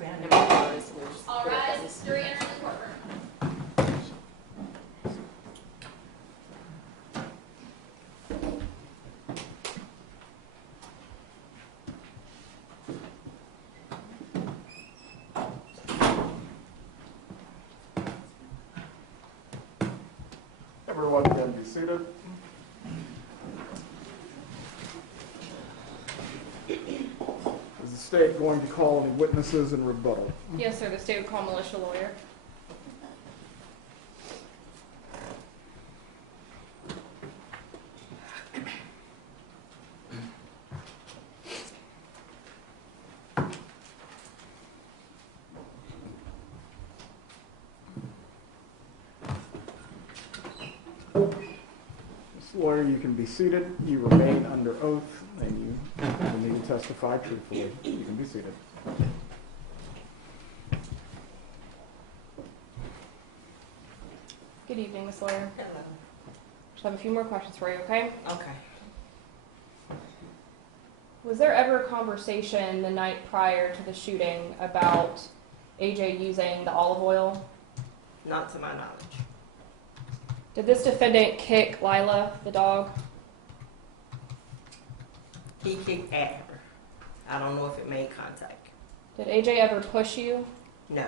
I never thought this was. All rise, jury enter the courtroom. Everyone can be seated. Is the state going to call any witnesses in rebuttal? Yes, sir. The state would call militia lawyer. Ms. Lawyer, you can be seated. You remain under oath, and you will need to testify truthfully. You can be seated. Good evening, Miss Lawyer. Hello. Just have a few more questions for you, okay? Okay. Was there ever a conversation the night prior to the shooting about AJ using the olive oil? Not to my knowledge. Did this defendant kick Lila, the dog? He kicked at her. I don't know if it made contact. Did AJ ever push you? No.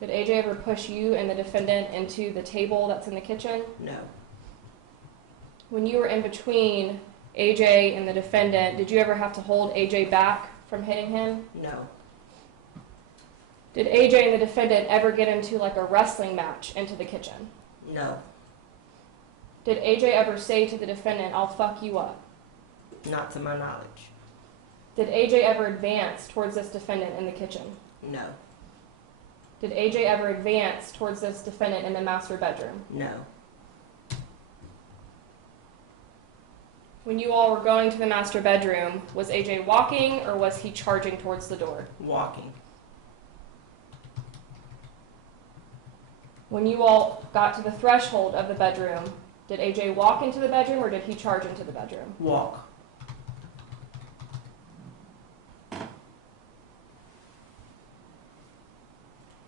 Did AJ ever push you and the defendant into the table that's in the kitchen? No. When you were in between AJ and the defendant, did you ever have to hold AJ back from hitting him? No. Did AJ and the defendant ever get into like a wrestling match into the kitchen? No. Did AJ ever say to the defendant, "I'll fuck you up"? Not to my knowledge. Did AJ ever advance towards this defendant in the kitchen? No. Did AJ ever advance towards this defendant in the master bedroom? No. When you all were going to the master bedroom, was AJ walking or was he charging towards the door? Walking. When you all got to the threshold of the bedroom, did AJ walk into the bedroom or did he charge into the bedroom? Walk.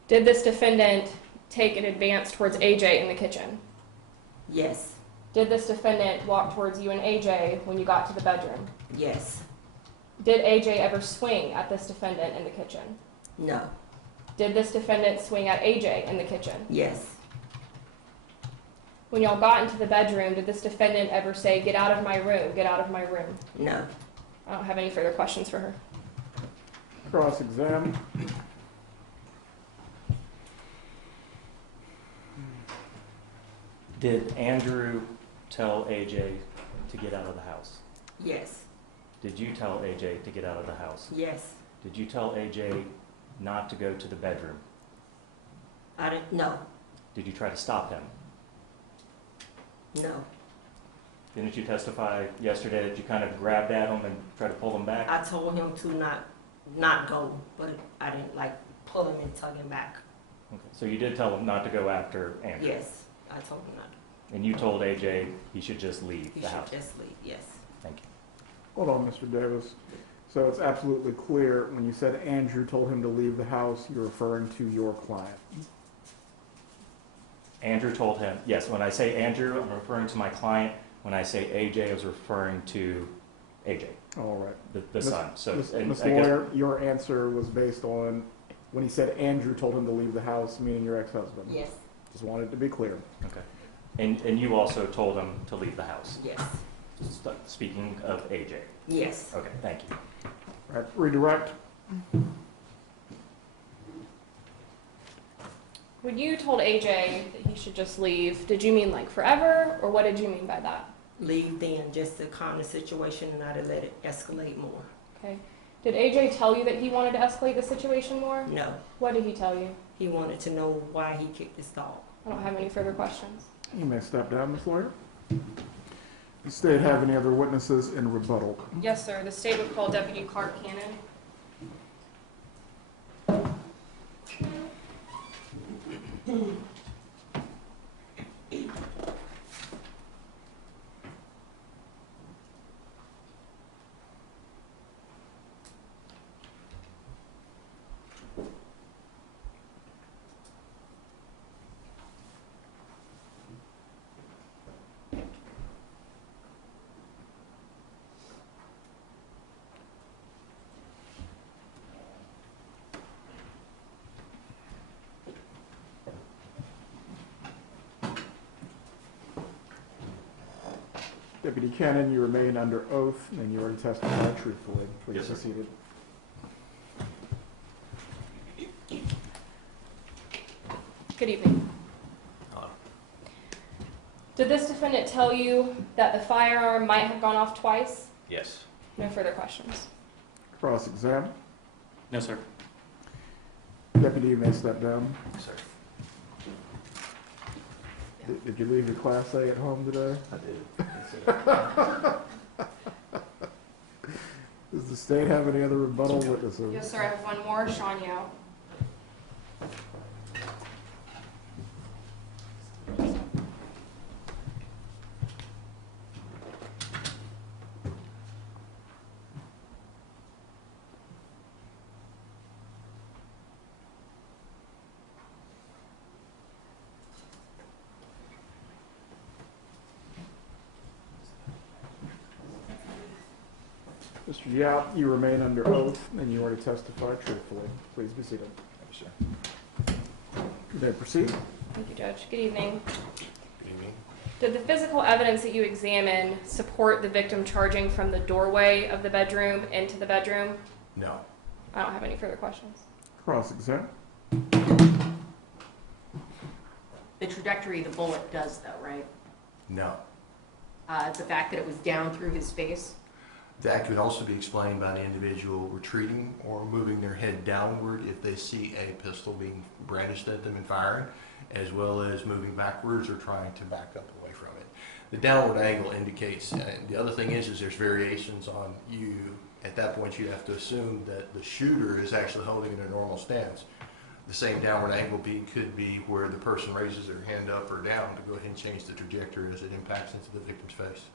Did this defendant take an advance towards AJ in the kitchen? Yes. Did this defendant walk towards you and AJ when you got to the bedroom? Yes. Did AJ ever swing at this defendant in the kitchen? No. Did this defendant swing at AJ in the kitchen? Yes. When y'all got into the bedroom, did this defendant ever say, "Get out of my room, get out of my room"? No. I don't have any further questions for her. Cross-examine. Did Andrew tell AJ to get out of the house? Yes. Did you tell AJ to get out of the house? Yes. Did you tell AJ not to go to the bedroom? I didn't. No. Did you try to stop him? No. Didn't you testify yesterday that you kind of grabbed at him and tried to pull him back? I told him to not go, but I didn't like pull him and tug him back. Okay. So you did tell him not to go after Andrew? Yes. I told him not. And you told AJ he should just leave He the should house? just leave. Yes. Thank you. Hold on, Mr. Davis. So it's absolutely clear when you said Andrew told him to leave the house, you're referring to your client. Andrew told him, yes, when I say Andrew, I'm referring to my client. When I say AJ, I was referring to AJ, All right. the son. So, Ms. and Ms. I guess- Lawyer, your answer was based on when he said Andrew told him to leave the house, meaning your ex-husband. Yes. Just wanted to be clear. Okay. And you also told him to leave the house? Yes. Speaking of AJ? Yes. Okay, thank you. All right, redirect. When you told AJ that he should just leave, did you mean like forever, or what did you mean by that? Leave then, just to calm the situation and not to let it escalate more. Okay. Did AJ tell you that he wanted to escalate the situation more? No. What did he tell you? He wanted to know why he kicked his dog. I don't have any further questions. You may step down, Ms. Lawyer. Does the state have any other witnesses in rebuttal? Yes, sir. The state would call Deputy Clark Cannon. Deputy Cannon, you remain under oath, and you are to testify truthfully. Please Yes, be sir. seated. Good evening. Did this defendant tell you that the firearm might have gone off twice? Yes. No further questions. Cross-examine. No, sir. Deputy, you may step down. Yes, sir. Did you leave your Class A at home today? I did. Yes, sir. Does the state have any other rebuttal witnesses? Yes, sir. I have one more. Sean Yao. Mr. Yao, you remain under oath, and you are to testify truthfully. Please be seated. Thank you, sir. You may proceed. Thank you, Judge. Good evening. Good evening. Did the physical evidence that you examined support the victim charging from the doorway of the bedroom into the bedroom? No. I don't have any further questions. Cross-examine. The trajectory of the bullet does though, right? No. The fact that it was down through his face. That could also be explained by the individual retreating or moving their head downward if they see a pistol being brandished at them and firing, as well as moving backwards or trying to back up away from it. The downward angle indicates, the other thing is there's variations on you. At that point, you have to assume that the shooter is actually holding in a normal stance. The same downward angle could be where the person raises their hand up or down to go ahead and change the trajectory as it impacts into the victim's face.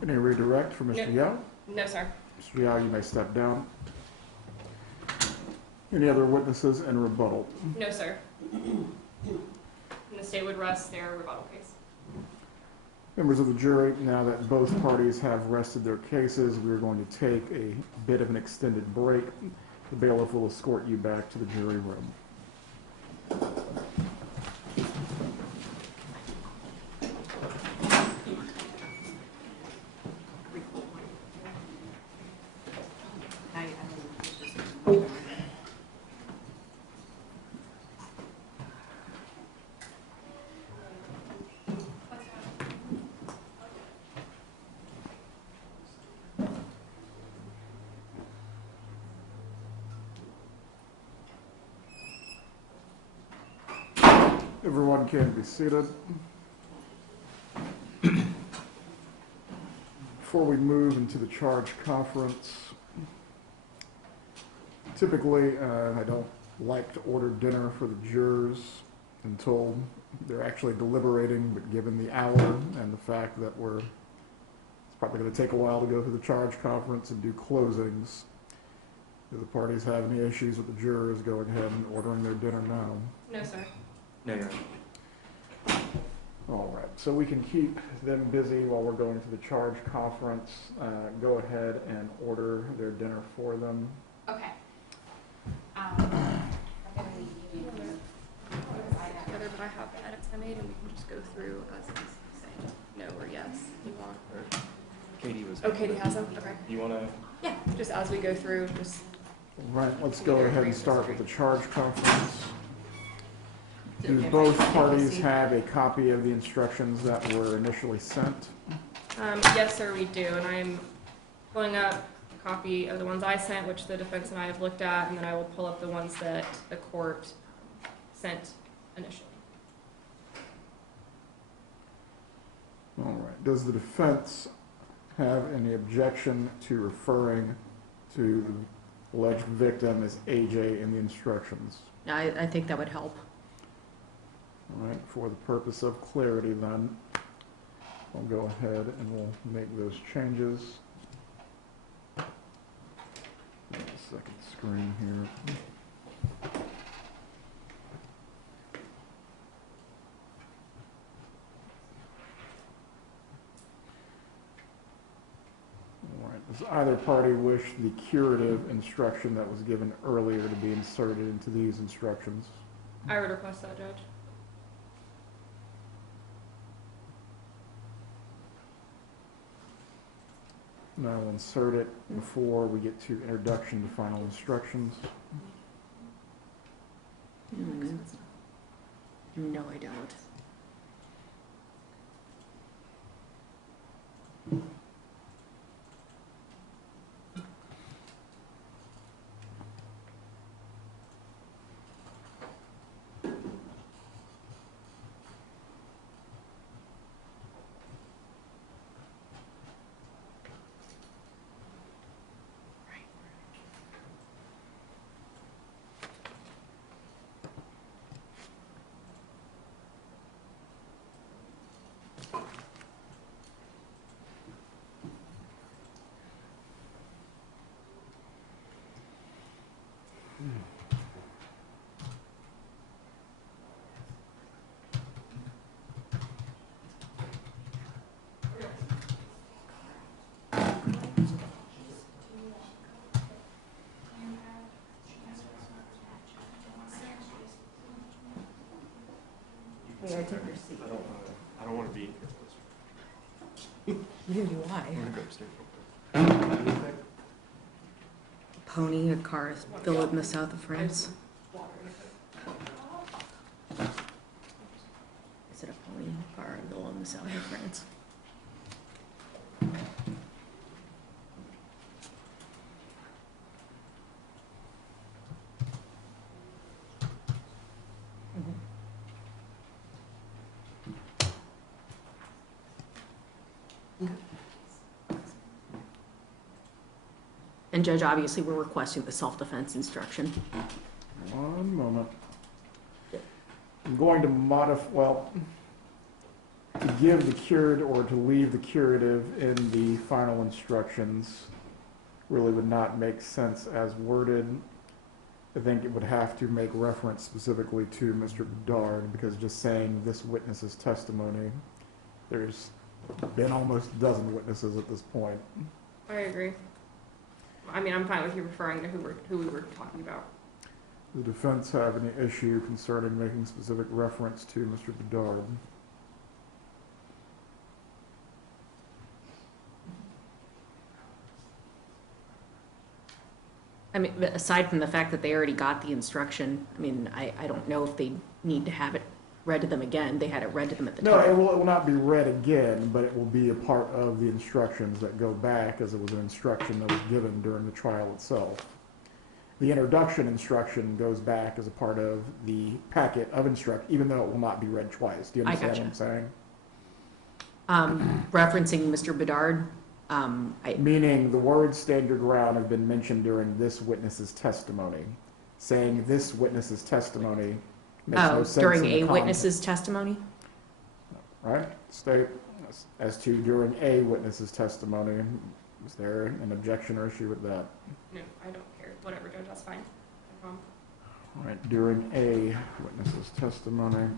Any redirect for Mr. Yao? No, sir. Mr. Yao, you may step down. Any other witnesses in rebuttal? No, sir. And the state would rest their rebuttal case. Members of the jury, now that both parties have rested their cases, we are going to take a bit of an extended break. The bailiff will escort you back to the jury room. Everyone can be seated. Before we move into the charge conference, typically I don't like to order dinner for the jurors until they're actually deliberating, but given the hour and the fact that it's probably going to take a while to go through the charge conference and do closings, do the parties have any issues with the jurors going ahead and ordering their dinner now? No, sir. No, Your Honor. All right, so we can keep them busy while we're going to the charge conference. Go ahead and order their dinner for them. Okay. Together, but I have the edits I made, and we can just go through as he's saying no or yes. You want? Katie was. Oh, Katie has them. Okay. You want to? Yeah. Just as we go through, just. All right, let's go ahead and start with the charge conference. Do both parties have a copy of the instructions that were initially sent? Yes, sir, we do, and I'm pulling up a copy of the ones I sent, which the defense and I have looked at, and then I will pull up the ones that the court sent initially. All right, does the defense have any objection to referring to the alleged victim as AJ in the instructions? I think that would help. All right, for the purpose of clarity then, I'll go ahead and we'll make those changes. Second screen here. All right, does either party wish the curative instruction that was given earlier to be inserted into these instructions? I would request that, Judge. and I will insert it before we get to introduction to final instructions. No, I don't. Yeah, take your seat. I don't want to be in here. Neither do I. I'm going to go upstairs. Pony, a car filled in the south of France. Is it a pony car filled in the south of France? And Judge, obviously, we're requesting the self-defense instruction. One moment. I'm going to to give the curative or to leave the curative in the final instructions really would not make sense as worded. I think it would have to make reference specifically to Mr. Bedard, because just saying this witness's testimony, there's been almost a dozen witnesses at this point. I agree. I mean, I'm fine with you referring to who we were talking about. The defense have any issue concerning making specific reference to Mr. Bedard? I mean, aside from the fact that they already got the instruction, I mean, I don't know if they need to have it read to them again. They had it read to them at the No, time. it will not be read again, but it will be a part of the instructions that go back, as it was an instruction that was given during the trial itself. The introduction instruction goes back as a part of the packet of instruction, even though it will not be read twice. Do you I understand what I'm saying? Referencing Mr. Bedard, Meaning the words stand your ground have been mentioned during this witness's testimony. Saying this witness's testimony makes no sense during in the a context. witness's testimony? Right? State as to during a witness's testimony. Is there an objection or issue with that? No, I don't care. Whatever, Judge, that's fine. No problem. All right, during a witness's testimony.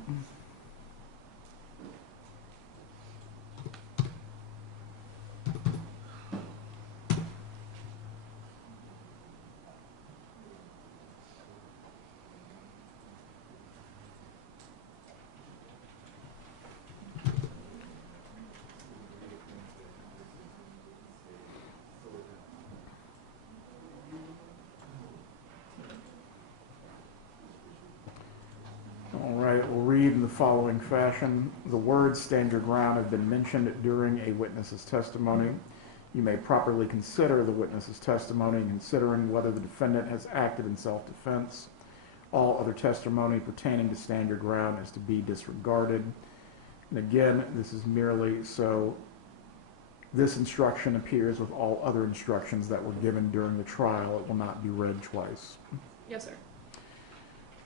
All right, we'll read in the following fashion. The words stand your ground have been mentioned during a witness's testimony. You may properly consider the witness's testimony in considering whether the defendant has acted in self-defense. All other testimony pertaining to stand your ground is to be disregarded. And again, this is merely so this instruction appears with all other instructions that were given during the trial. It will not be read twice. Yes, sir.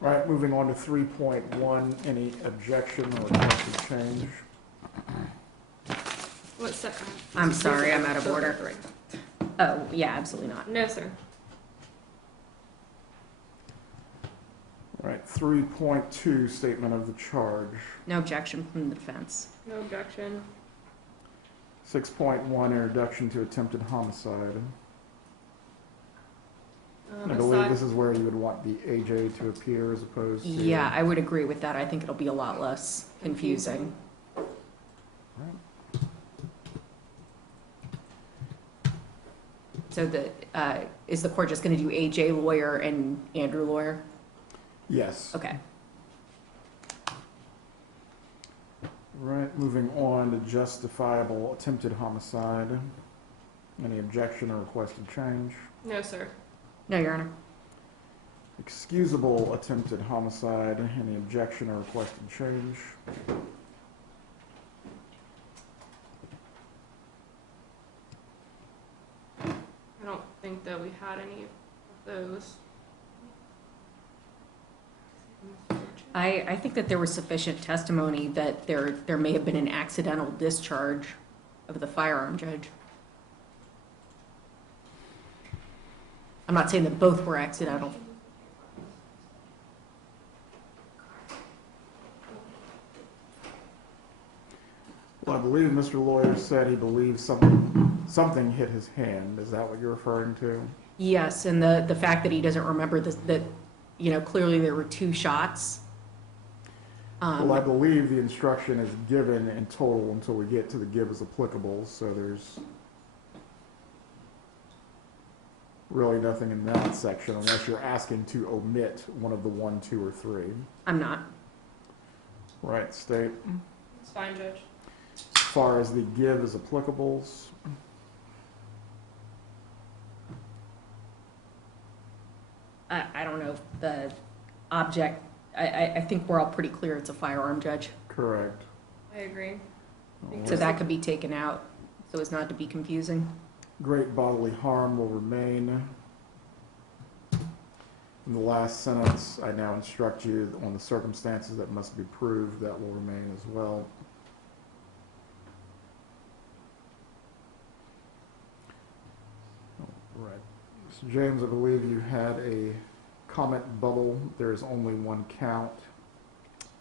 All right, moving on to 3.1, any objection or requested change? What's that? I'm sorry, I'm out of Go order. for it. Oh, yeah, absolutely not. No, sir. All right, 3.2, statement of the charge. No objection from the defense. No objection. 6.1, introduction to attempted homicide. I believe Aside, this is where you would want the AJ to appear as opposed to... Yeah, I would agree with that. I think it'll be a lot less confusing. So is the court just gonna do AJ lawyer and Andrew lawyer? Yes. Okay. Right, moving on to justifiable attempted homicide. Any objection or requested change? No, sir. No, Your Honor. Excusable attempted homicide. Any objection or requested change? I don't think that we had any of those. I think that there was sufficient testimony that there may have been an accidental discharge of the firearm, Judge. I'm not saying that both were accidental. Well, I believe Mr. Lawyer said he believes something hit his hand. Is that what you're referring to? Yes, and the fact that he doesn't remember this, that, you know, clearly there were 2 shots. Well, I believe the instruction is given in total until we get to the give as applicable, so there's really nothing in that section unless you're asking to omit one of the 1, 2, or 3. I'm not. Right, State. It's fine, Judge. As far as the give as applicables, I don't know if the object, I think we're all pretty clear it's a firearm, Judge. correct. I agree. So that could be taken out, so as not to be confusing. Great bodily harm will remain. In the last sentence, I now instruct you on the circumstances that must be proved, that will remain as well. Right. Mr. James, I believe you had a comment bubble. There is only 1 count.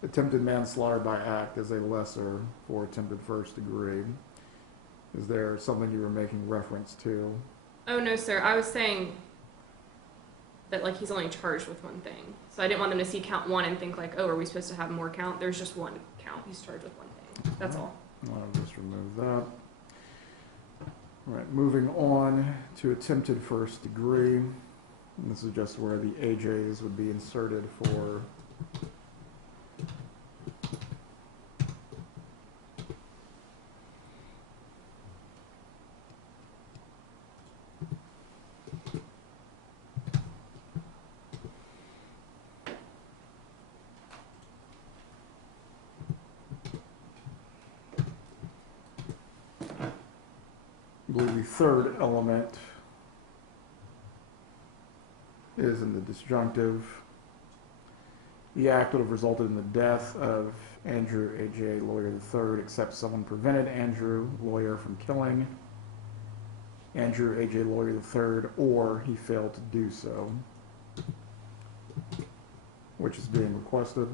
Attempted manslaughter by act is a lesser for attempted first degree. Is there something you were making reference to? Oh, no, sir. I was saying that, like, he's only charged with 1 thing. So I didn't want them to see count 1 and think, like, oh, are we supposed to have more count? There's just 1 count. He's charged with 1 thing. That's all. I'll just remove that. All right, moving on to attempted first degree. And this is just where the AJs would be inserted for I believe the 3rd element is in the disjunctive. The act would have resulted in the death of Andrew A.J. Lawyer III, except someone prevented Andrew Lawyer from killing Andrew A.J. Lawyer III, or he failed to do so, which is being requested.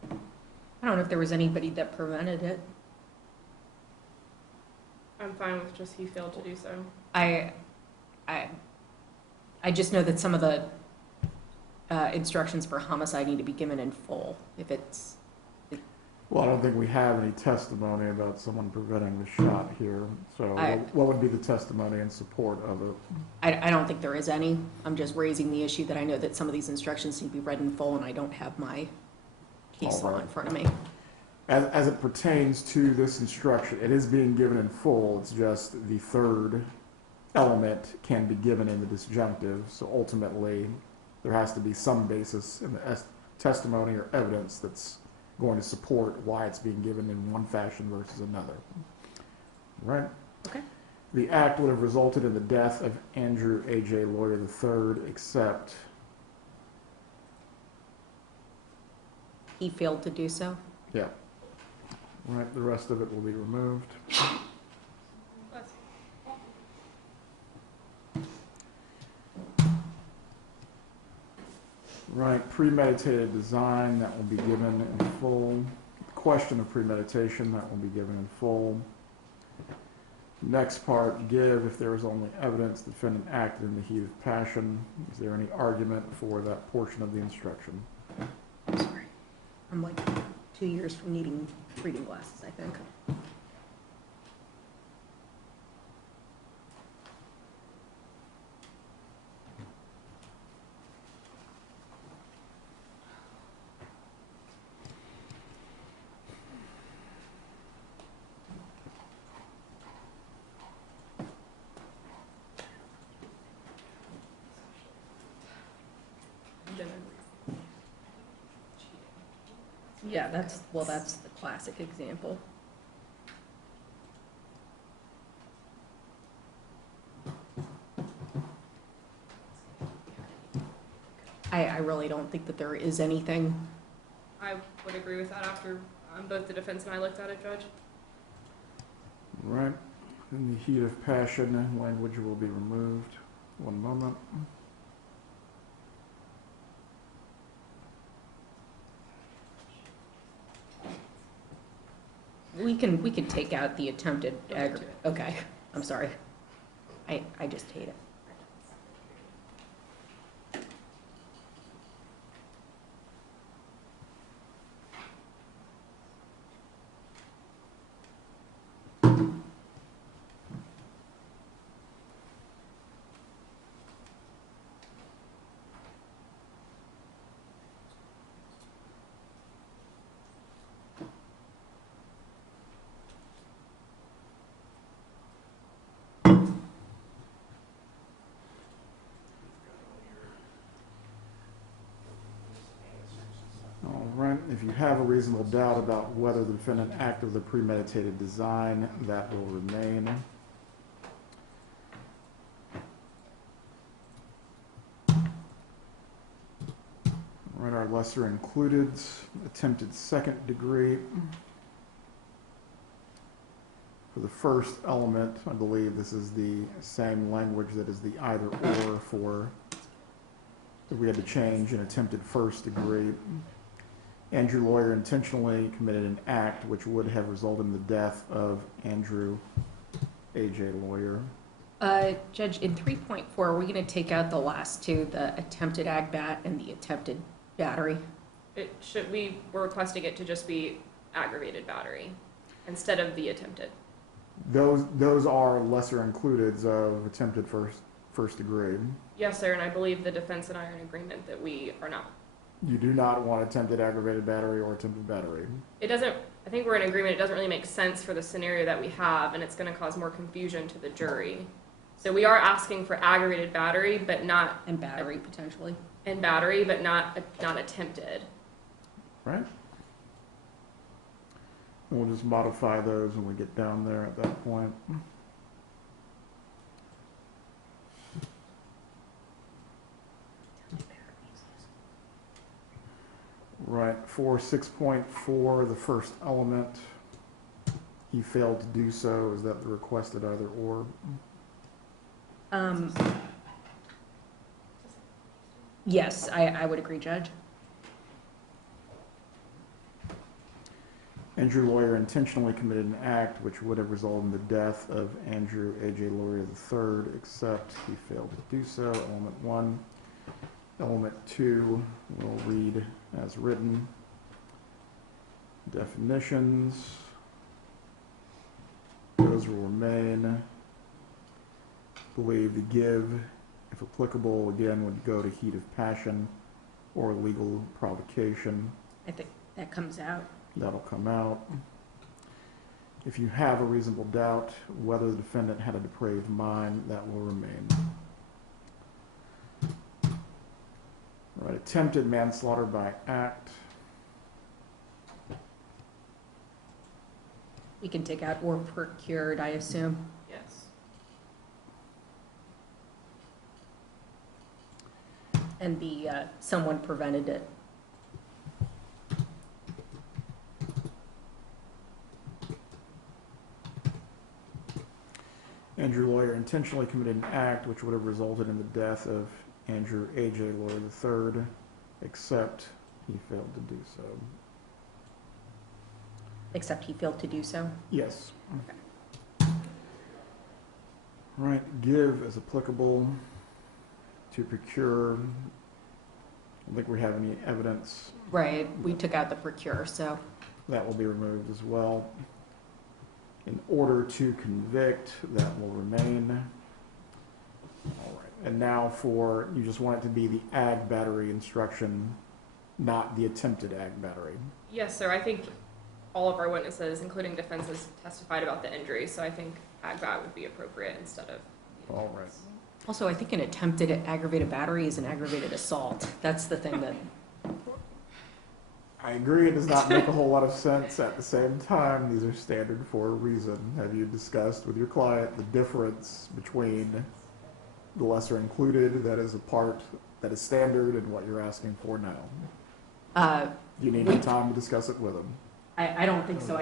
I don't know if there was anybody that prevented it. I'm fine with just he failed to do so. I just know that some of the instructions for homicide need to be given in full. If it's, Well, I don't think we have any testimony about someone preventing the shot here, so what would be the testimony in support of it? I don't think there is any. I'm just raising the issue that I know that some of these instructions need to be read in full, and I don't have my case law in front of me. As it pertains to this instruction, it is being given in full, it's just the 3rd element can be given in the disjunctive, so ultimately there has to be some basis in the testimony or evidence that's going to support why it's being given in one fashion versus another. Right? Okay. The act would have resulted in the death of Andrew A.J. Lawyer III, except He failed to do so. yeah. Right, the rest of it will be removed. Right, premeditated design, that will be given in full. Question of premeditation, that will be given in full. Next part, give if there is only evidence the defendant acted in the heat of passion. Is there any argument for that portion of the instruction? I'm sorry. I'm like 2 years from needing reading glasses, I think. Yeah, that's the classic example. I really don't think that there is anything. I would agree with that after both the defense and I looked at it, Judge. Right. In the heat of passion, language will be removed. One moment. We can take out the attempted Okay, do it. okay, I'm sorry. I just hate it. All right. If you have a reasonable doubt about whether the defendant acted with a premeditated design, that will remain. All right, our lesser included, attempted second degree. For the first element, I believe this is the same language that is the either or for, that we had to change an attempted first degree. Andrew Lawyer intentionally committed an act which would have resulted in the death of Andrew A.J. Lawyer. Judge, in 3.4, are we gonna take out the last two, the attempted ag-bat and the attempted battery? We were requesting it to just be aggravated battery instead of the attempted. Those are lesser included of attempted first degree. Yes, sir, and I believe the defense and I are in agreement that we are not. You do not want attempted aggravated battery or attempted battery. It doesn't, I think we're in agreement, it doesn't really make sense for the scenario that we have, and it's gonna cause more confusion to the jury. So we are asking for aggravated battery, but not, And battery, potentially. and battery, but not attempted. Right? And we'll just modify those when we get down there at that point. Right, for 6.4, the first element, he failed to do so. Is that the requested either or? Yes, I would agree, Judge. Andrew Lawyer intentionally committed an act which would have resulted in the death of Andrew A.J. Lawyer III, except he failed to do so. Element 1. Element 2 will read as written. Definitions. Those will remain. Believe the give, if applicable, again would go to heat of passion or legal provocation. I think that comes out. That'll come out. If you have a reasonable doubt whether the defendant had a depraved mind, that will remain. All right, attempted manslaughter by act. We can take out or procured, I assume. Yes. And the someone prevented it. Andrew Lawyer intentionally committed an act which would have resulted in the death of Andrew A.J. Lawyer III, except he failed to do so. Except he failed to do so. Yes. Right, give as applicable to procure. I don't think we have any evidence. Right, we took out the procure, so. That will be removed as well. In order to convict, that will remain. All right, and now for, you just want it to be the ag battery instruction, not the attempted ag battery. Yes, sir, I think all of our witnesses, including defenses, testified about the injury, so I think agbat would be appropriate instead of. All right. Also, I think an attempted aggravated battery is an aggravated assault. That's the thing that, I agree it does not make a whole lot of sense. At the same time, these are standard for a reason. Have you discussed with your client the difference between the lesser included that is a part that is standard and what you're asking for now? Do you need any time to discuss it with him? I don't think so.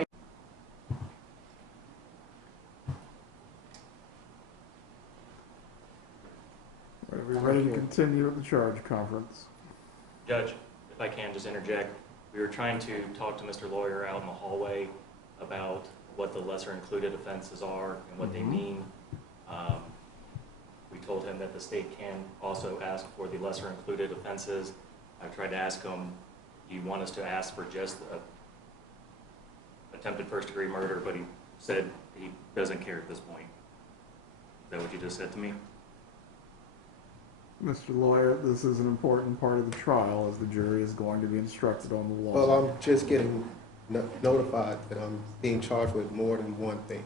Are we ready to continue at the charge conference? Judge, if I can just interject, we were trying to talk to Mr. Lawyer out in the hallway about what the lesser included offenses are and what they mean. We told him that the state can also ask for the lesser included offenses. I tried to ask him, do you want us to ask for just attempted first degree murder, but he said he doesn't care at this point. Is that what you just said to me? Mr. Lawyer, this is an important part of the trial as the jury is going to be instructed on the law. Well, I'm just getting notified that I'm being charged with more than one thing.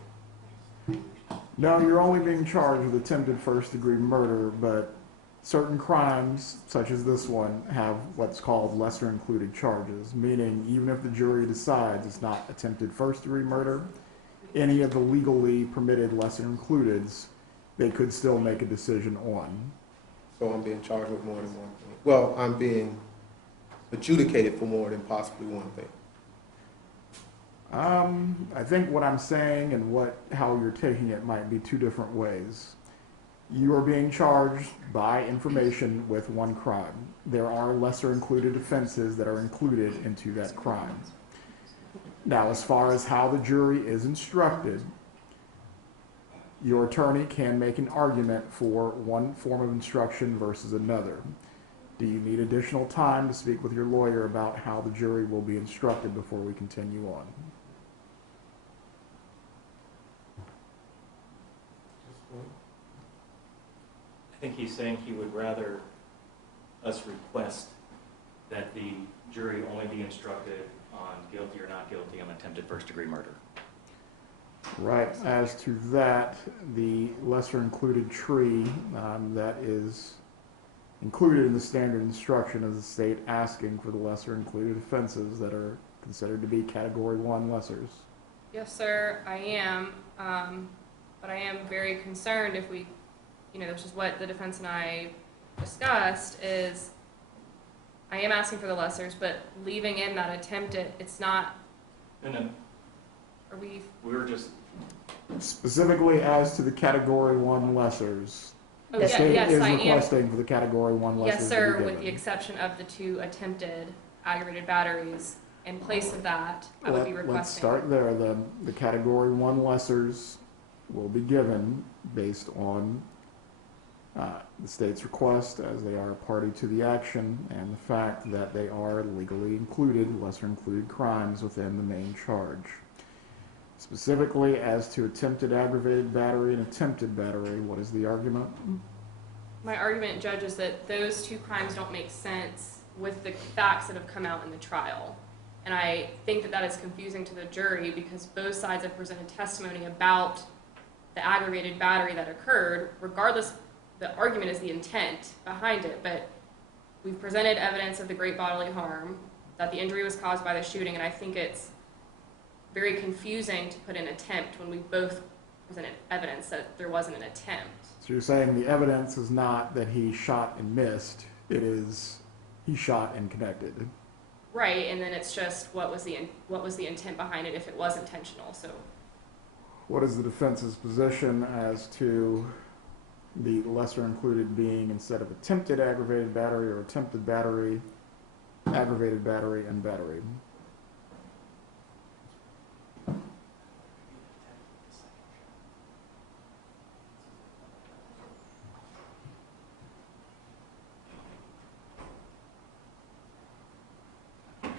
No, you're only being charged with attempted first degree murder, but certain crimes, such as this one, have what's called lesser included charges, meaning even if the jury decides it's not attempted first degree murder, any of the legally permitted lesser includeds, they could still make a decision on. So I'm being charged with more than one thing. Well, I'm being adjudicated for more than possibly one thing. I think what I'm saying and how you're taking it might be two different ways. You are being charged by information with one crime. There are lesser included offenses that are included into that crime. Now, as far as how the jury is instructed, your attorney can make an argument for one form of instruction versus another. Do you need additional time to speak with your lawyer about how the jury will be instructed before we continue on? I think he's saying he would rather us request that the jury only be instructed on guilty or not guilty on attempted first degree murder. Right, as to that, the lesser included tree that is included in the standard instruction is the state asking for the lesser included offenses that are considered to be category 1 lessers. Yes, sir, I am. But I am very concerned if we, which is what the defense and I discussed, is I am asking for the lessers, but leaving in that attempted, it's not, And then are we, we were just, Specifically as to the category 1 lessers, oh, the yeah, state yes, is I am. requesting for the category 1 lessers Yes, sir, to be with the given. exception of the 2 attempted aggravated batteries. In place of that, I would be requesting. Let's start there then. The category 1 lessers will be given based on the state's request, as they are a party to the action, and the fact that they are legally included, lesser included crimes within the main charge. Specifically as to attempted aggravated battery and attempted battery, what is the argument? My argument, Judge, is that those 2 crimes don't make sense with the facts that have come out in the trial. And I think that that is confusing to the jury because both sides have presented testimony about the aggravated battery that occurred. Regardless, the argument is the intent behind it, but we've presented evidence of the great bodily harm, that the injury was caused by the shooting, and I think it's very confusing to put an attempt when we both presented evidence that there wasn't an attempt. So you're saying the evidence is not that he shot and missed, it is he shot and connected. Right, and then it's just what was the intent behind it if it was intentional. So What is the defense's position as to the lesser included being, instead of attempted aggravated battery or attempted battery, aggravated battery and battery?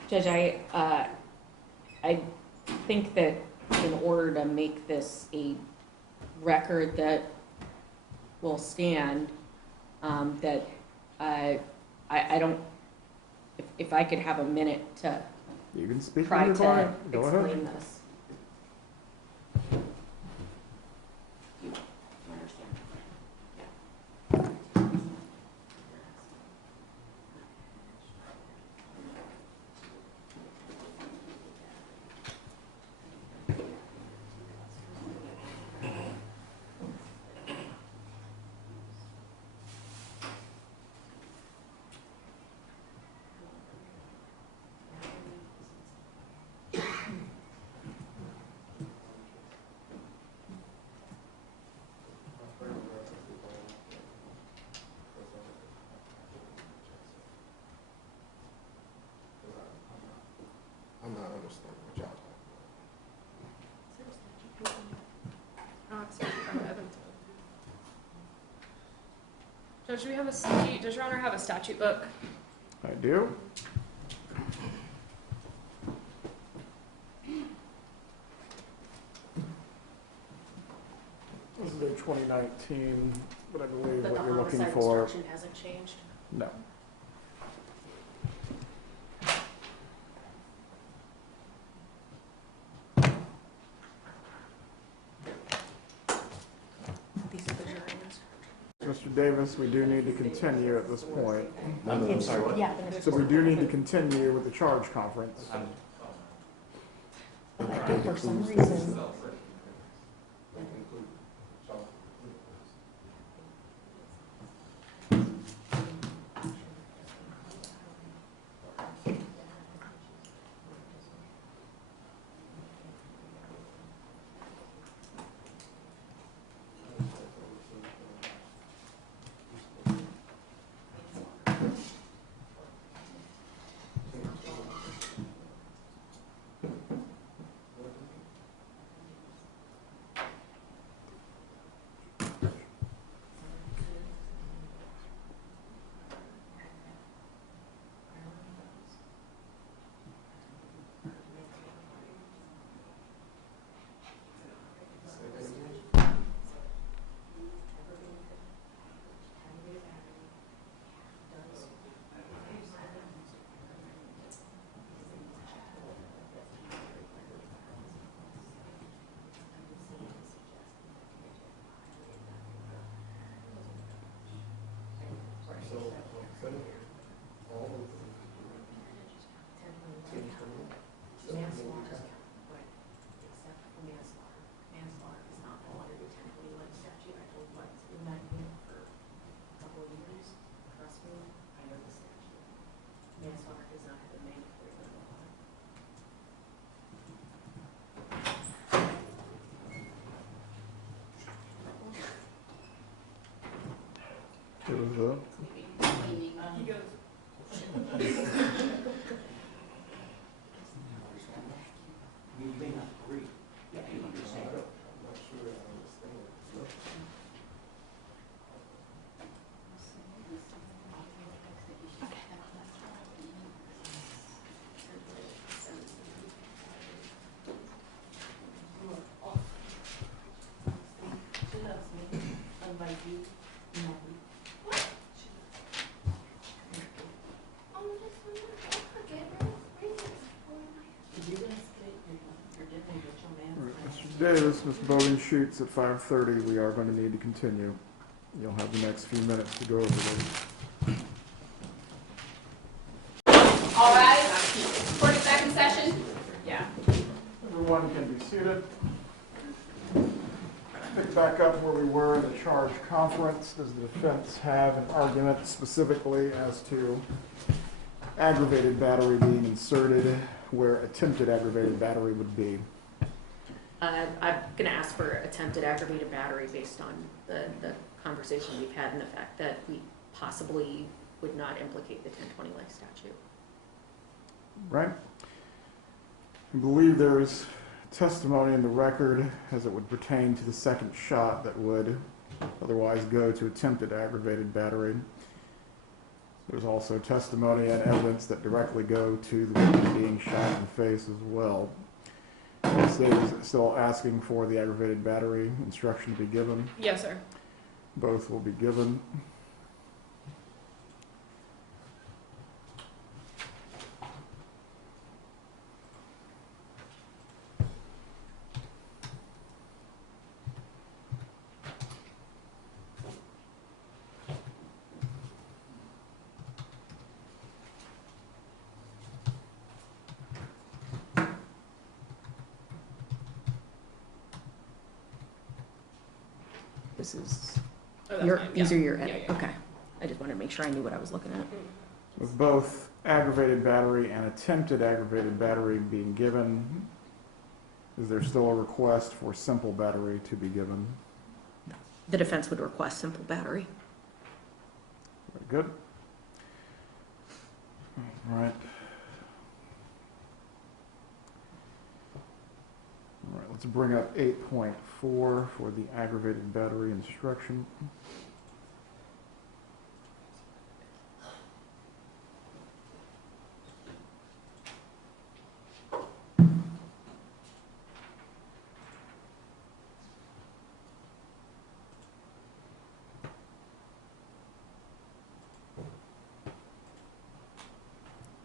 Judge, I think that in order to make this a record that will stand, that I don't, if I could have a minute to You can speak try to your to client. Go ahead. explain this. You understand? Judge, do we have a statute? Does Your Honor have a statute book? I do. This is a 2019, but I believe But the what you're looking homicide for. instruction hasn't changed? No. These are the jury instructions. Mr. Davis, we do need to continue at this point. I'm sorry, what? Yeah. So we do need to continue with the charge conference. For some reason. It was He goes. Mr. Davis, Ms. Bowden shoots at 5:30. We are going to need to continue. You'll have the next few minutes to go over this. All right, for the second session? Yeah. Everyone can be seated. Pick back up where we were in the charge conference. Does the defense have an argument specifically as to aggravated battery being inserted where attempted aggravated battery would be? I'm going to ask for attempted aggravated battery based on the conversation we've had and the fact that we possibly would not implicate the 1020 life statute. Right? I believe there's testimony in the record as it would pertain to the second shot that would otherwise go to attempted aggravated battery. There's also testimony and evidence that directly go to the victim being shot in the face as well. The state is still asking for the aggravated battery instruction to be given. Yes, sir. Both will be given. This is, Oh, that's your, fine. these Yeah. are your Yeah, edit, yeah. okay. I just wanted to make sure I knew what I was looking at. With both aggravated battery and attempted aggravated battery being given, is there still a request for simple battery to be given? The defense would request simple battery. Very good. All right. All right, let's bring up 8.4 for the aggravated battery instruction.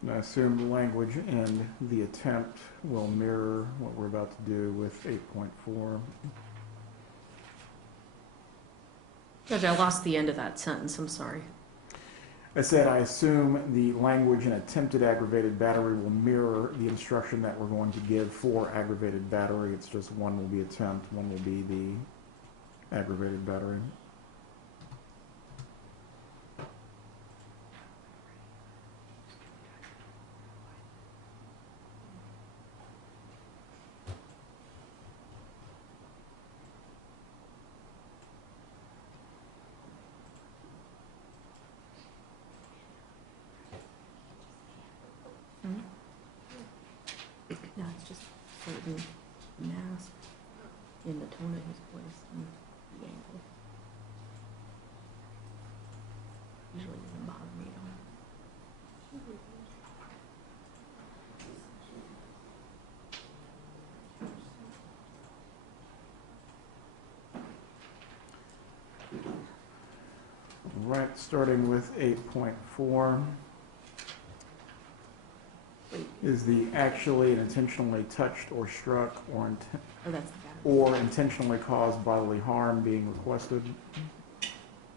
And I assume the language in the attempt will mirror what we're about to do with 8.4. Judge, I lost the end of that sentence, I'm sorry. I said I assume the language in attempted aggravated battery will mirror the instruction that we're going to give for aggravated battery. It's just one will be attempt, one will be the aggravated battery. No, it's just certain mass in the tone of his voice and the angle. Usually doesn't bother me at all. Right, starting with 8.4. Is the actually and intentionally touched or struck or Oh, that's the battery. or intentionally caused bodily harm being requested?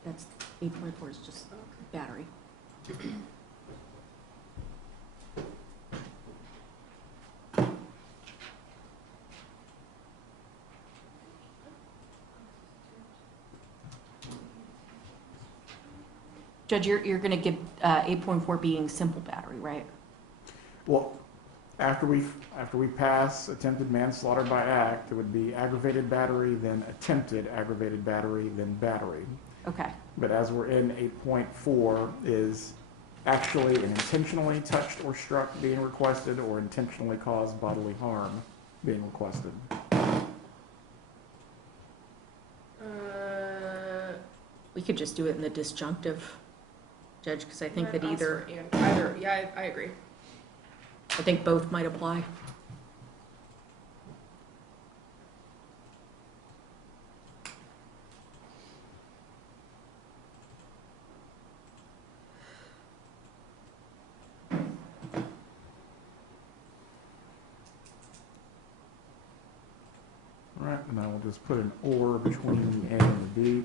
That's 8.4 is just battery. Judge, you're going to give 8.4 being simple battery, right? Well, after we pass attempted manslaughter by act, it would be aggravated battery, then attempted aggravated battery, then battery. Okay. But as we're in 8.4, is actually and intentionally touched or struck being requested, or intentionally caused bodily harm being requested? We could just do it in the disjunctive, Judge, because I think that either, yeah, I agree. I think both might apply. Right, and I will just put an or between the A and the B.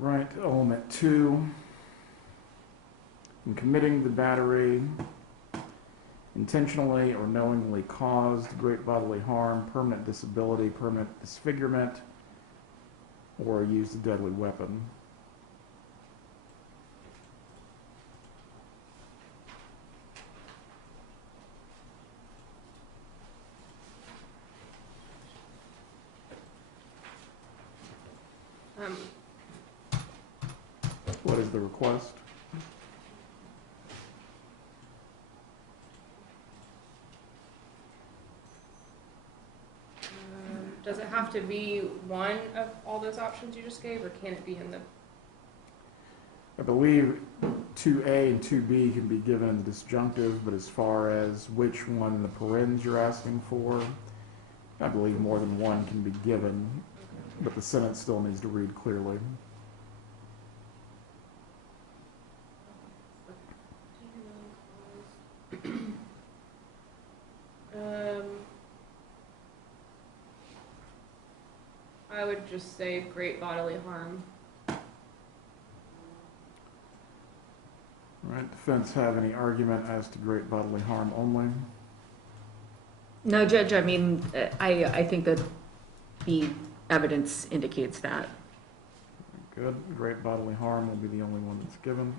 Right, element 2. In committing the battery, intentionally or knowingly caused great bodily harm, permanent disability, permanent disfigurement, or used a deadly weapon. What is the request? Does it have to be one of all those options you just gave, or can it be in the? I believe 2A and 2B can be given in the disjunctive, but as far as which one in the parens you're asking for, I believe more than one can be given, but the sentence still needs to read clearly. I would just say great bodily harm. Right, defense have any argument as to great bodily harm only? No, Judge, I mean, I think that the evidence indicates that. Good, great bodily harm will be the only one that's given.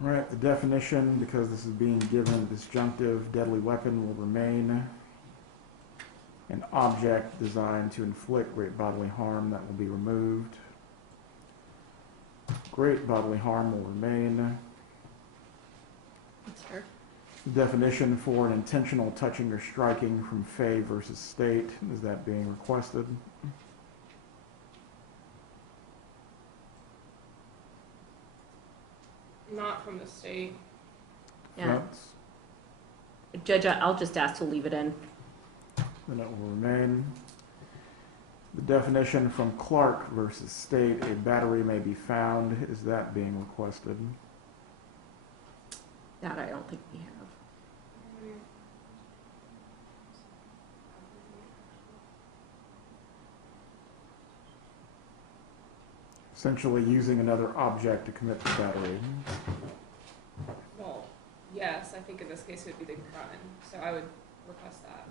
Right, the definition, because this is being given disjunctive, deadly weapon will remain. An object designed to inflict great bodily harm, that will be removed. Great bodily harm will remain. That's fair. Definition for an intentional touching or striking from Fay versus State, is that being requested? Not from the state. Yeah. That's- Judge, I'll just ask to leave it in. Then it will remain. The definition from Clark versus State, a battery may be found, is that being requested? That I don't think we have. Essentially using another object to commit the battery. Well, yes, I think in this case it would be the crime, so I would request that.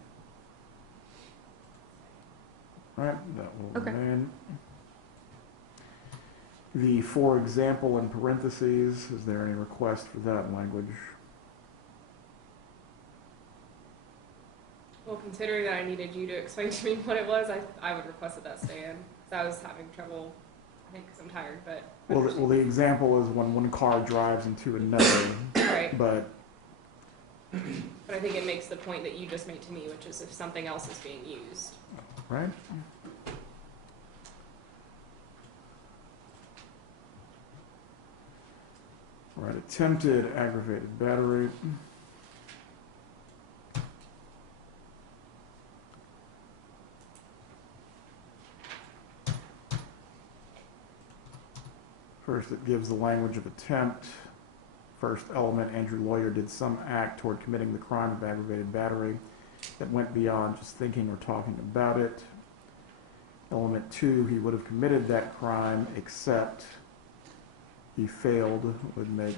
Right, that will Okay. remain. The for example in parentheses, is there any request for that language? Well, considering that I needed you to explain to me what it was, I would request that stay in. 'Cause I was having trouble, I think because I'm tired, but. Well, the example is when one car drives into another, Right, but but I think it makes the point that you just made to me, which is if something else is being used. right? Right, attempted aggravated battery. First, it gives the language of attempt. First element, Andrew Lawyer did some act toward committing the crime of aggravated battery that went beyond just thinking or talking about it. Element 2, he would have committed that crime except he failed, would make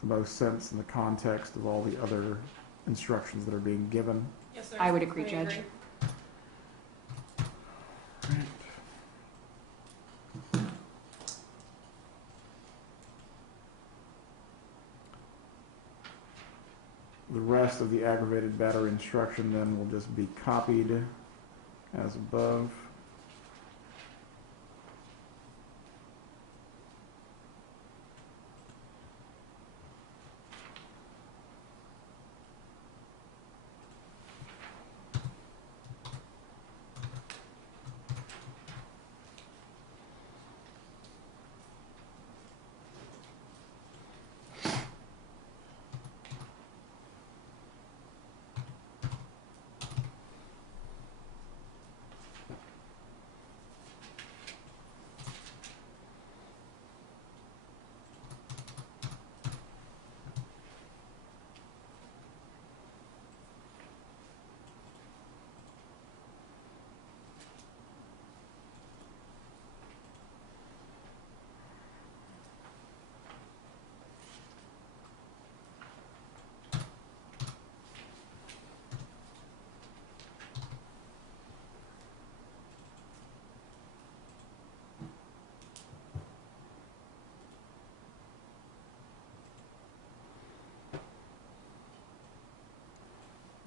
the most sense in the context of all the other instructions that are being given. Yes, sir. I would agree, Judge. The rest of the aggravated battery instruction then will just be copied as above.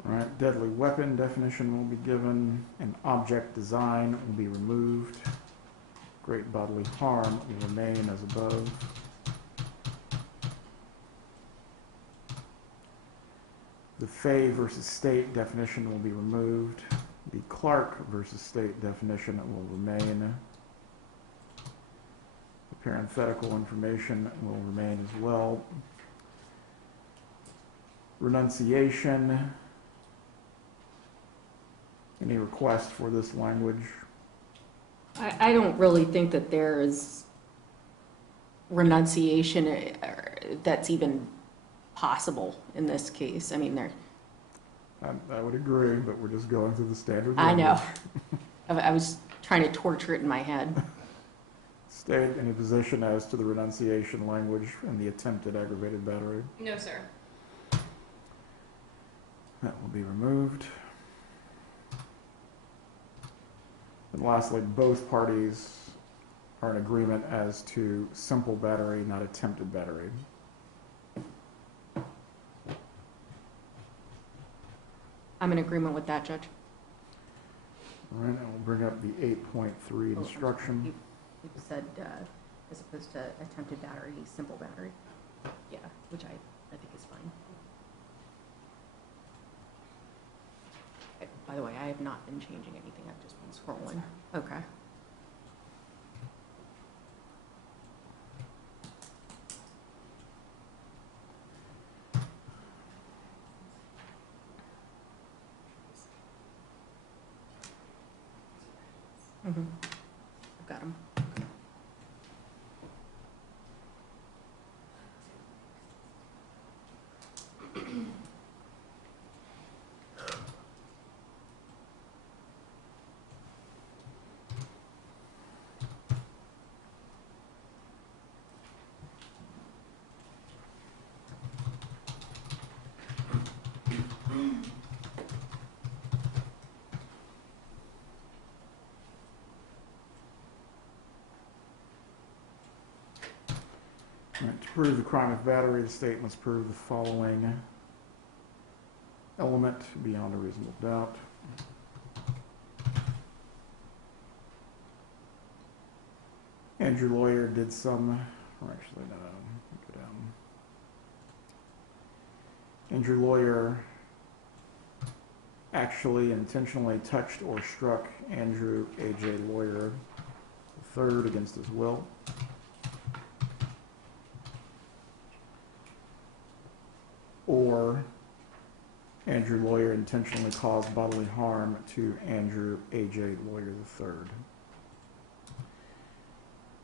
All right, deadly weapon definition will be given. An object design will be removed. Great bodily harm will remain as above. The Fay versus State definition will be removed. The Clark versus State definition will remain. The parenthetical information will remain as well. Renunciation. Any request for this language? I don't really think that there is renunciation that's even possible in this case. I mean, there. I would agree, but we're just going through the standard I know. language. I was trying to torture it in my head. State any position as to the renunciation language and the attempted aggravated battery. No, sir. That will be removed. And lastly, both parties are in agreement as to simple battery, not attempted battery. I'm in agreement with that, Judge. All right, and we'll bring up the 8.3 Oh, instruction. You said, as opposed to attempted battery, simple battery. Yeah, which I think is fine. By the way, I have not been changing anything, I've just been scrolling. Okay. Mm-hmm. I've got them. All right, to prove the crime of battery, the state must prove the following element beyond a reasonable doubt. Andrew Lawyer did some, or actually, no, go down. Andrew Lawyer actually intentionally touched or struck Andrew A.J. Lawyer III against his will. Or Andrew Lawyer intentionally caused bodily harm to Andrew A.J. Lawyer III.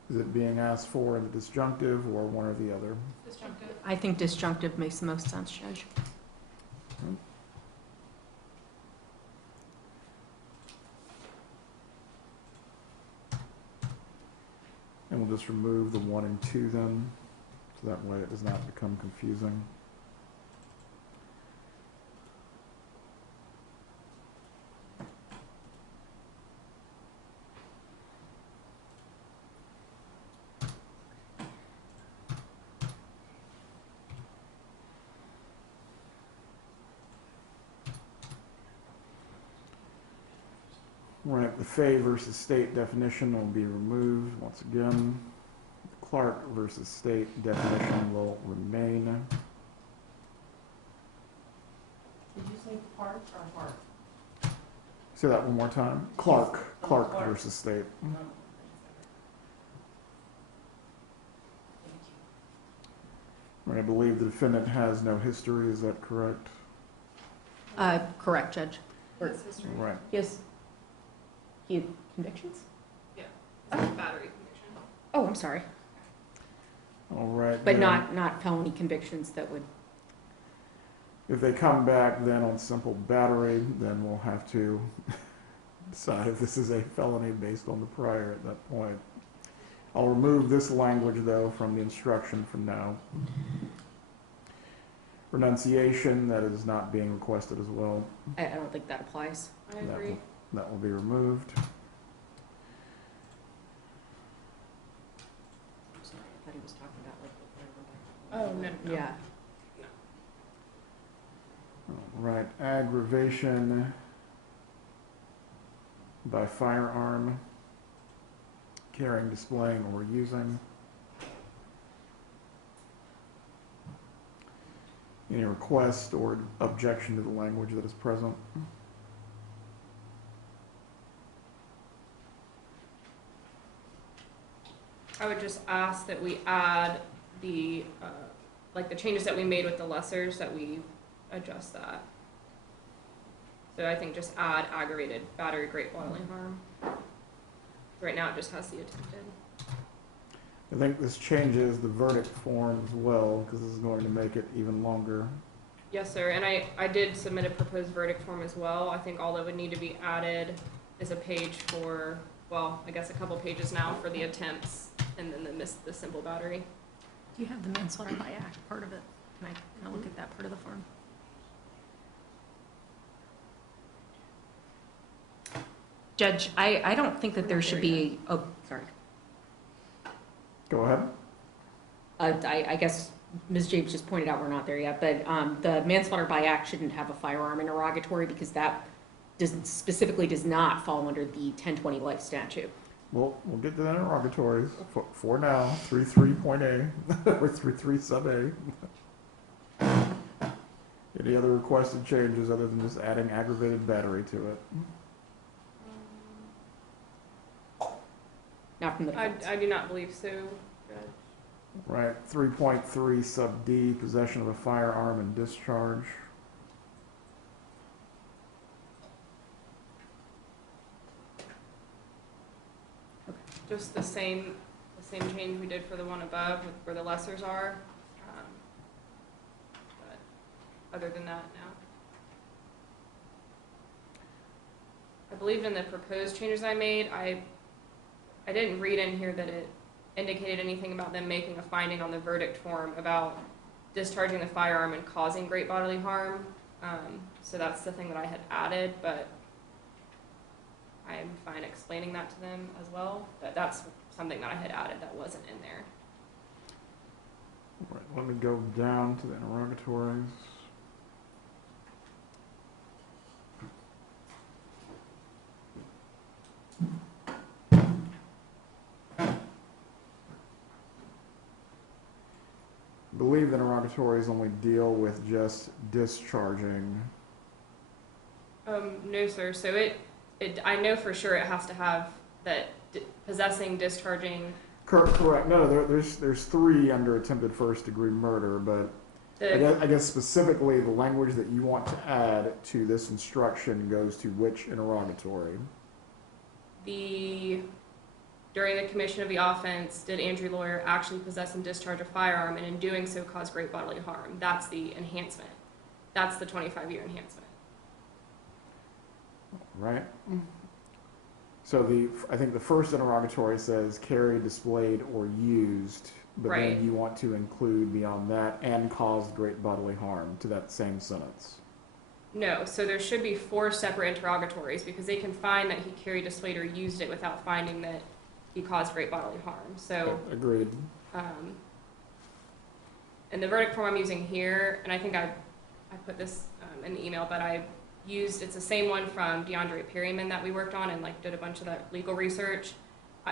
Is it being asked for in the disjunctive or one or the other? Disjunctive. I think disjunctive makes the most sense, Judge. And we'll just remove the 1 and 2 then, so that way it does not become confusing. Right, the Fay versus state definition will be removed once again. The Clark versus state definition will remain. Did you say part or heart? Say that one more time. Clark versus state. Right, I believe the defendant has no history, is that correct? Correct, Judge. His history. Right. Yes. He had convictions? Yeah. It's a battery conviction. Oh, I'm sorry. All right. But then, not felony convictions that would, if they come back then on simple battery, then we'll have to decide if this is a felony based on the prior at that point. I'll remove this language though from the instruction from now. Renunciation, that is not being requested as well. I don't think that applies. I agree. That will be removed. I'm sorry, I thought he was talking about like the Oh, no. Yeah. All right, aggravation by firearm, carrying, displaying, or using. Any request or objection to the language that is present? I would just ask that we add the, like the changes that we made with the lessers, that we adjust that. So I think just add aggravated battery, great bodily harm. Right now it just has the attempted. I think this changes the verdict form as well, because this is going to make it even longer. Yes, sir, and I did submit a proposed verdict form as well. I think all that would need to be added is a page for, well, I guess a couple pages now for the attempts, and then the simple battery. Do you have the manslaughter by act part of it? Can I look at that part of the form? Judge, I don't think that there should be, oh, sorry. Go ahead. I guess Ms. James just pointed out, we're not there yet, but the manslaughter by act shouldn't have a firearm interrogatory because that specifically does not fall under the 1020 life statute. We'll get to the interrogatories for now, 33.A, or 33 sub A. Any other requested changes other than just adding aggravated battery to it? Not from the defense. I do not believe so, Judge. Right, 3.3 sub D, possession of a firearm and discharge. Just the same change we did for the one above with where the lessers are. But other than that, no. I believe in the proposed changes I made, I didn't read in here that it indicated anything about them making a finding on the verdict form about discharging the firearm and causing great bodily harm. So that's the thing that I had added, but I'm fine explaining that to them as well. But that's something that I had added that wasn't in there. Right, let me go down to the interrogatories. I believe the interrogatories only deal with just discharging. No, sir. So I know for sure it has to have that possessing, discharging. Correct. No, there's 3 under attempted first degree murder, but I guess specifically the language that you want to add to this instruction goes to which interrogatory? During the commission of the offense, did Andrew Lawyer actually possess and discharge a firearm, and in doing so cause great bodily harm? That's the enhancement. That's the 25-year enhancement. Right? So I think the first interrogatory says carried, displayed, or used, but Right. then you want to include beyond that and caused great bodily harm to that same sentence. No, so there should be 4 separate interrogatories because they can find that he carried, displayed, or used it without finding that he caused great bodily harm. So, Agreed. and the verdict form I'm using here, and I think I put this in the email, but it's the same one from DeAndre Perryman that we worked on and did a bunch of that legal research.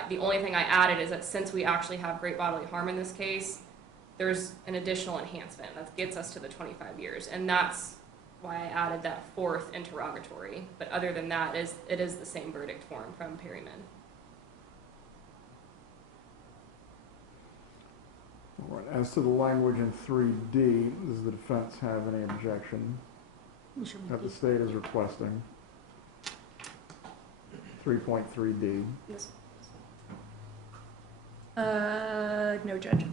The only thing I added is that since we actually have great bodily harm in this case, there's an additional enhancement that gets us to the 25 years, and that's why I added that 4th interrogatory. But other than that, it is the same verdict form from Perryman. All right. As to the language in 3D, does the defense have any objection that the state is requesting? 3.3D. Yes. No, Judge.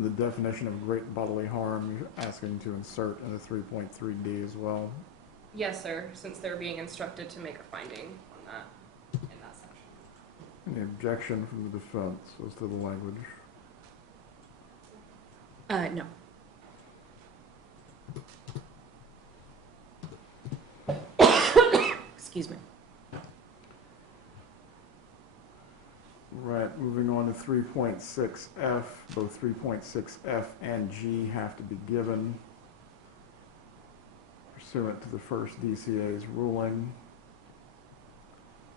And the definition of great bodily harm, you're asking to insert in the 3.3D as well. Yes, sir, since they're being instructed to make a finding on that, in that section. Any objection from the defense as to the language? No. Excuse me. Right, moving on to 3.6F, both 3.6F and G have to be given pursuant to the first DCA's ruling.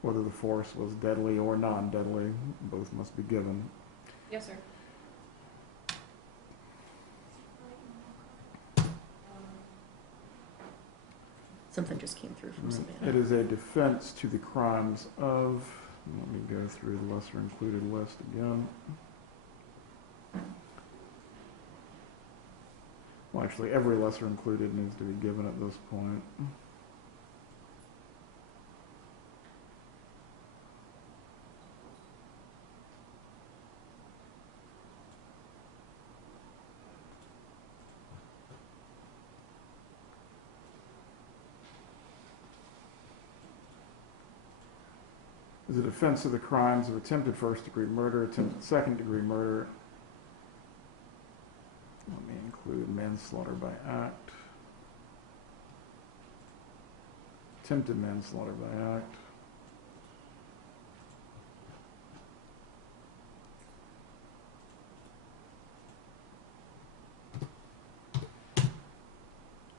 Whether the force was deadly or non-deadly, both must be given. Yes, sir. Something just came through from Savannah. It is a defense to the crimes of, let me go through the lesser included list again. Well, actually, every lesser included needs to be given at this point. Is a defense of the crimes of attempted first-degree murder, attempted second-degree murder. Let me include manslaughter by act, attempted manslaughter by act,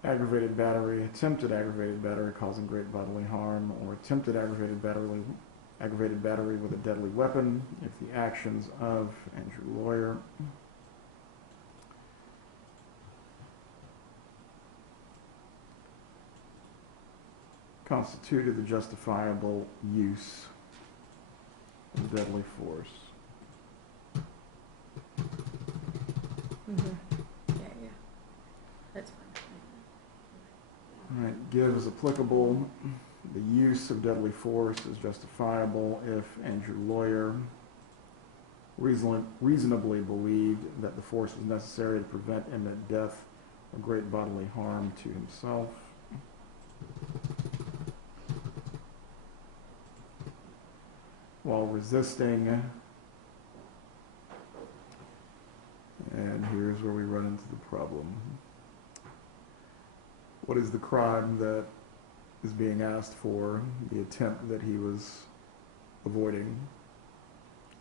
aggravated battery, attempted aggravated battery causing great bodily harm, or attempted aggravated battery with a deadly weapon if the actions of Andrew Lawyer constituted the justifiable use of deadly force. Yeah. That's fine. All right, give is applicable. The use of deadly force is justifiable if Andrew Lawyer reasonably believed that the force was necessary to prevent imminent death or great bodily harm to himself. While resisting, and here's where we run into the problem. What is the crime that is being asked for? The attempt that he was avoiding.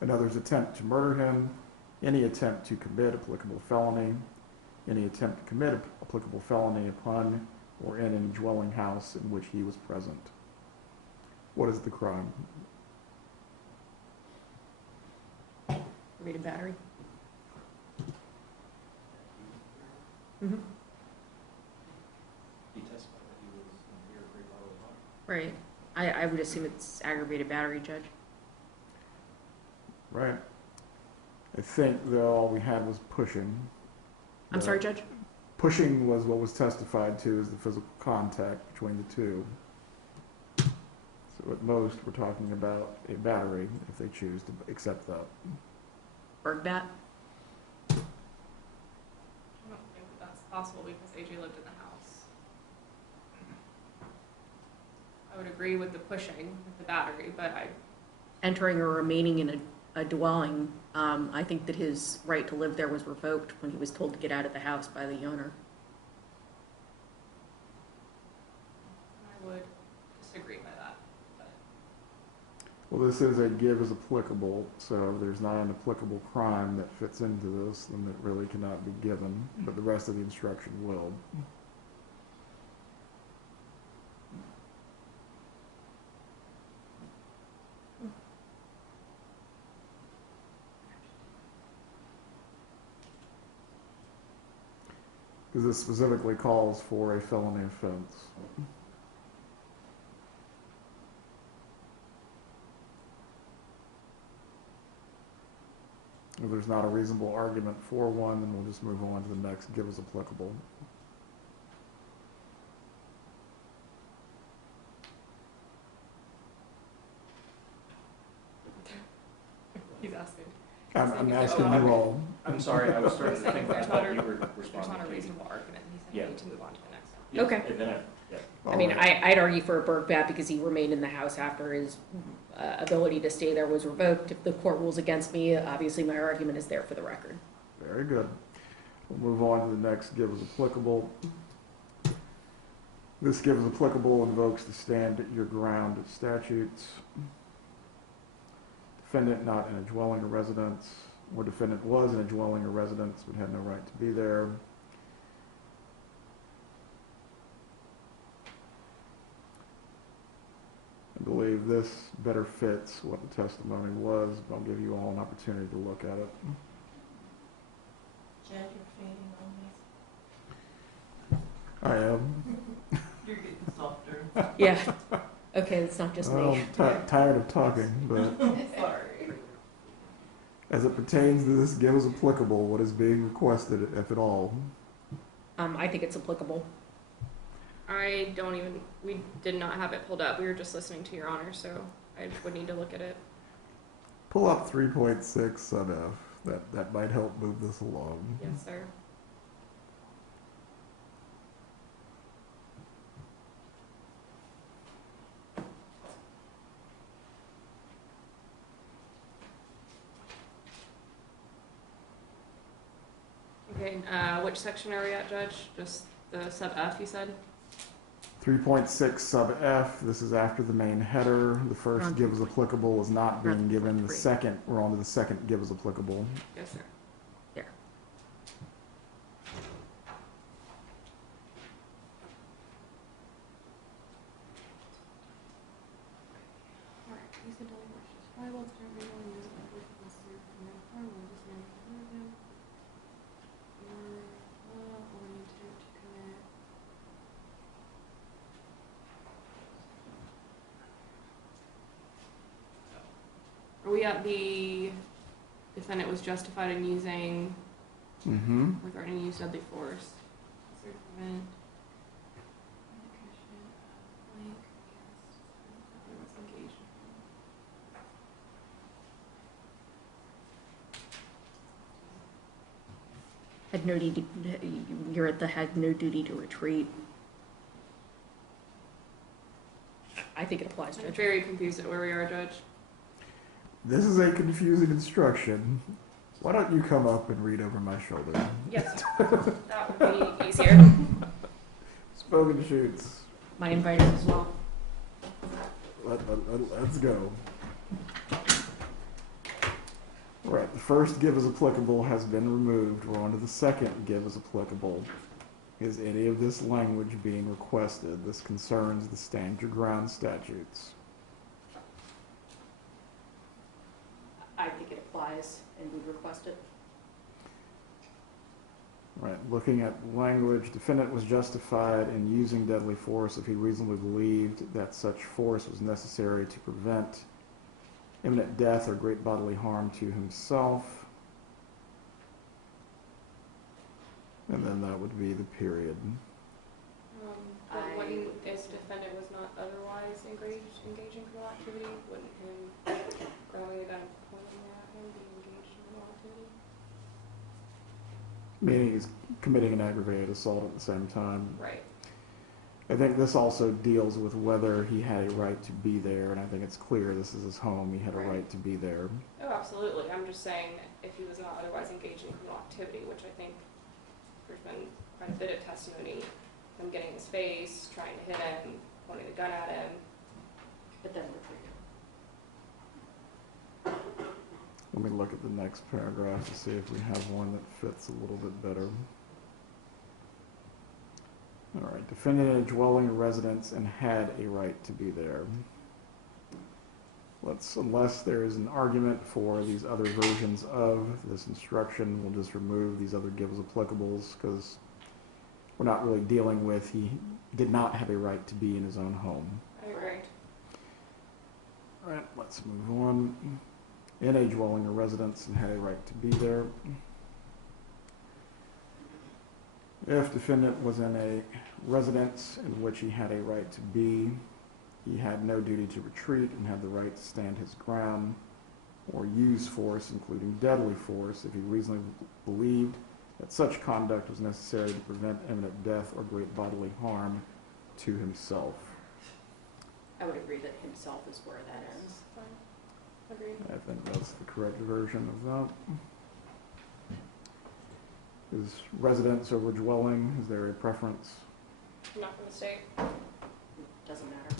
Another's attempt to murder him, any attempt to commit applicable felony, any attempt to commit applicable felony upon or in any dwelling house in which he was present. What is the crime? Aggravated battery. He testified that he was in fear of great bodily harm. Right. I would assume it's aggravated battery, Judge. Right. I think that all we had was pushing. I'm sorry, Judge? Pushing was what was testified to as the physical contact between the two. So at most, we're talking about a battery, if they choose to accept that. Berg bat? I don't think that that's possible because AJ lived in the house. I would agree with the pushing, with the battery, but Entering or remaining in a dwelling, I think that his right to live there was revoked when he was told to get out of the house by the owner. I would disagree by that. But Well, this is a give as applicable, so if there's not an applicable crime that fits into this, then it really cannot be given, but the rest of the instruction will. Because this specifically calls for a felony offense. If there's not a reasonable argument for one, then we'll just move on to the next, give as applicable. he's asking. I'm asking you all. I'm sorry, I was starting to think There's about not what you were There's responding not a to. reasonable argument. He's saying Yeah. we need to move on to the next one. Yes, Okay. and then yeah. I mean, All right. I'd argue for a Berg bat because he remained in the house after his ability to stay there was revoked. If the court rules against me, obviously my argument is there for the record. Very good. We'll move on to the next give as applicable. This give as applicable invokes the stand your ground statutes. Defendant not in a dwelling or residence, or defendant was in a dwelling or residence but had no right to be there. I believe this better fits what the testimony was, but I'll give you all an opportunity to look at it. Judge, you're fading on I am. this. You're getting softer. Yeah. Okay, it's not just Well, me. I'm tired of talking, but Sorry. as it pertains to this give as applicable, what is being requested, if at all? I think it's applicable. We did not have it pulled up. We were just listening to Your Honor, so I would need to look at it. Pull up 3.6 sub F. That might help move this along. Yes, sir. Okay, which section are we at, Judge? Just the sub F, you said? 3.6 sub F, this is after the main header. The first Round give as applicable is not being Round given. The three. second, we're on to the second give as applicable. Yes, sir. There. Alright, you said Delhi Marshall's Bible, it's not real, and use it as necessary for the farm, or just name it, or intent to commit. Are we at the defendant was justified in using Mm-hmm. regarding use of deadly force? Necessary to prevent commission of blank against otherwise engaged. Had no duty, you're at the had no duty to retreat. I think it applies, I'm Judge. very confused at where we are, Judge. This is a confusing instruction. Why don't you come up and read over my shoulder? Yes, that would be easier. Spoken shoots. My inviter as well. Let's go. Right, the first give as applicable has been removed. We're on to the second give as applicable. Is any of this language being requested? This concerns the stand your ground statutes. I think it applies and would request it. Right, looking at language, defendant was justified in using deadly force if he reasonably believed that such force was necessary to prevent imminent death or great bodily harm to himself. And then that would be the period. But when this defendant was not otherwise engaging in criminal activity, wouldn't him grabbing a gun and pointing it at him be engaged in criminal activity? Meaning he's committing an aggravated assault at the same time. Right. I think this also deals with whether he had a right to be there, and I think it's clear this is his home, he had a Right. right to be there. Oh, absolutely. I'm just saying if he was not otherwise engaged in criminal activity, which I think there's been quite a bit of testimony, him getting in his face, trying to hit him, pointing the gun at him. But then retreat. Let me look at the next paragraph to see if we have one that fits a little bit better. All right, defendant in a dwelling or residence and had a right to be there. Unless there is an argument for these other versions of this instruction, we'll just remove these other give as applicables because we're not really dealing with he did not have a right to be in his own home. I agree. All right, let's move on. In a dwelling or residence and had a right to be there. If defendant was in a residence in which he had a right to be, he had no duty to retreat and had the right to stand his ground. or use force, including deadly force, if he reasonably believed that such conduct was necessary to prevent imminent death or great bodily harm to himself. I would agree that himself is where that ends. Fine. Agreed. I think that's the correct version of that. Is residence over dwelling, is there a preference? I'm not from the state. Doesn't matter.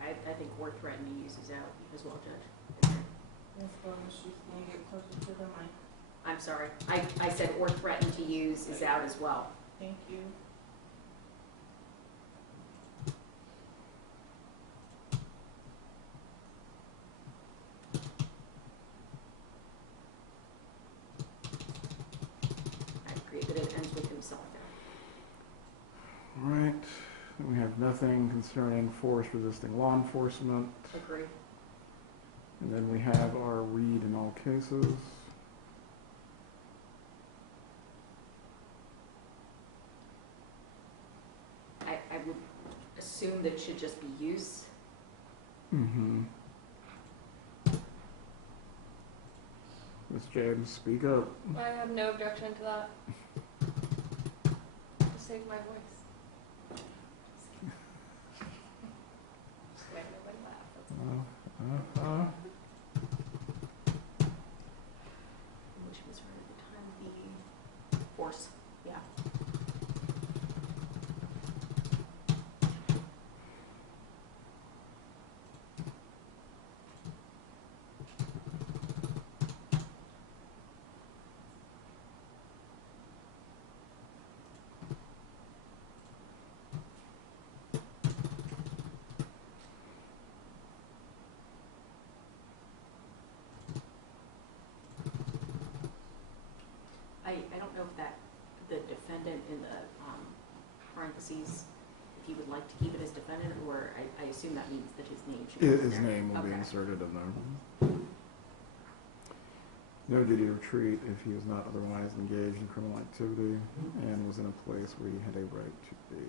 I think or threaten to use is out as well, Judge. As long as she's gonna get closer to the mic. I'm sorry. I said or threaten to use is out as well. Thank you. I agree that it ends with himself there. All right, we have nothing concerning force resisting law enforcement. Agree. And then we have our read in all cases. I would assume that it should just be use. Mm-hmm. Ms. James, speak up. I have no objection to that. To save my voice. Just make nobody laugh. That's all. Which was right at the time the force, yeah. I don't know if that, the defendant in the parentheses, if you would like to keep it as defendant, or I assume that means that his name should be in His there. name will be Okay. inserted in there. No duty to retreat if he was not otherwise engaged in criminal activity and was in a place where he had a right to be.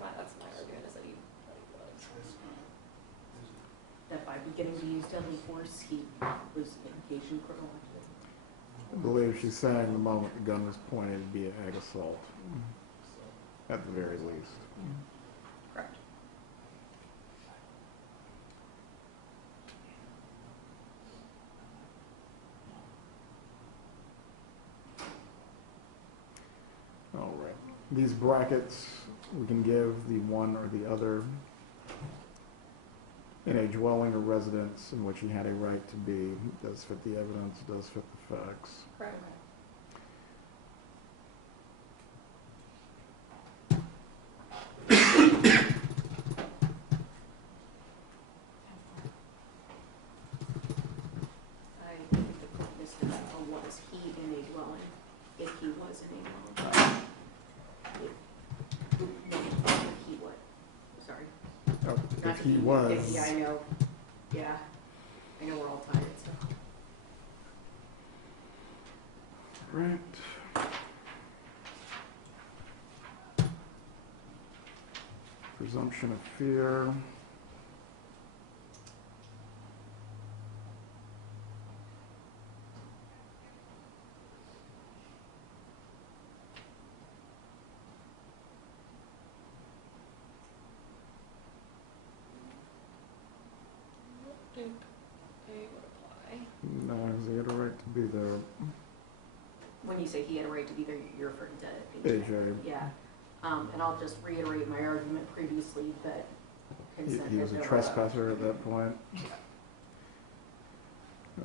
That's my argument, is that he was. That by beginning to use deadly force, he was engaged in criminal activity. I believe she's saying the moment the gun was pointed it'd be an ag assault, at the very least. Correct. All right. These brackets, we can give the one or the other in a dwelling or residence in which he had a right to be. Does fit the evidence, does fit the facts. Correct. I think the court missed it. Was he in a dwelling? If he was in a dwelling. If he would. Sorry. Oh, Not if he If, was, yeah, I know. Yeah. I know we're all tired, so. right. Presumption of fear. Think they would apply. No, he had a right to be there. When you say he had a right to be there, you're referring to AJ. Yeah. And I'll just reiterate my argument previously that consent He was has a no trespasser at that point.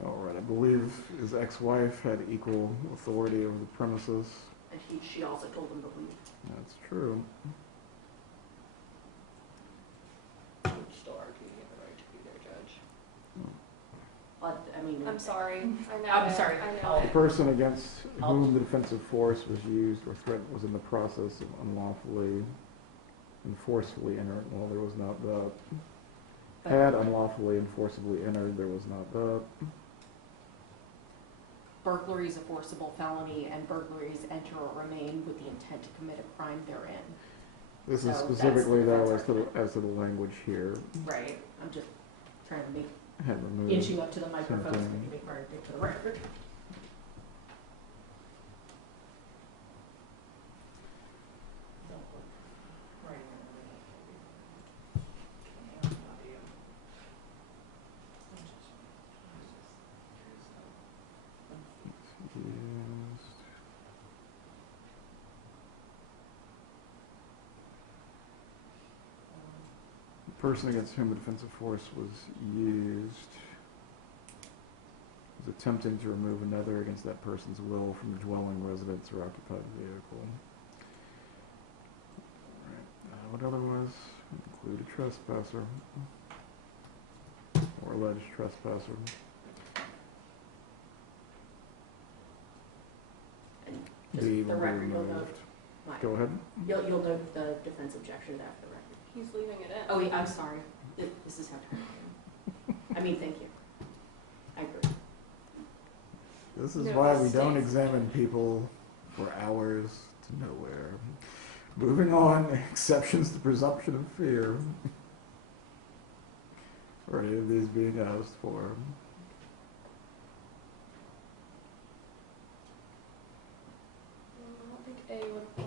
All right, I believe his ex-wife had equal authority over the premises. And she also told him to leave. That's true. I would still argue you have a right to be there, Judge. But, I mean. I'm sorry. I know. I'm it. sorry. I know The it. person against whom the defensive force was used or threat was in the process of unlawfully and forcefully entering, well, there was not that. Had unlawfully enforceably entered, there was not that. Burglary is a forcible felony, and burglaries enter or remain with the intent to commit a crime therein. This So is that's specifically the though defense as to the language here. Right. I'm just trying to make, Had removed. inch you up to the microphone so something. we can make our dick to the record. Used. The person against whom a defensive force was used was attempting to remove another against that person's will from a dwelling, residence, or occupied vehicle. Right. What otherwise include a trespasser or alleged trespasser. Just B the will be record, you'll removed. note. Go ahead. You'll note the defense objections after the record. He's leaving it in. Oh, yeah, I'm sorry. This is how to. I mean, thank you. I agree. This is No, why this we don't stinks. examine people for hours to nowhere. Moving on, exceptions to presumption of fear. Or any of these being asked for. I don't think A would apply.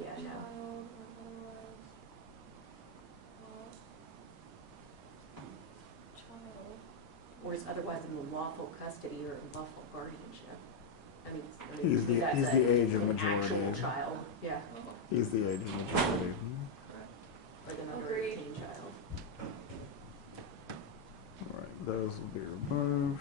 Yeah, no. Child or otherwise. Well, child. Or is otherwise in the lawful custody or lawful guardianship. I mean, He's the- that's he's the age of an majority. actual child, yeah, He's the age of majority. like another Agreed. 18 child. Alright, those will be removed.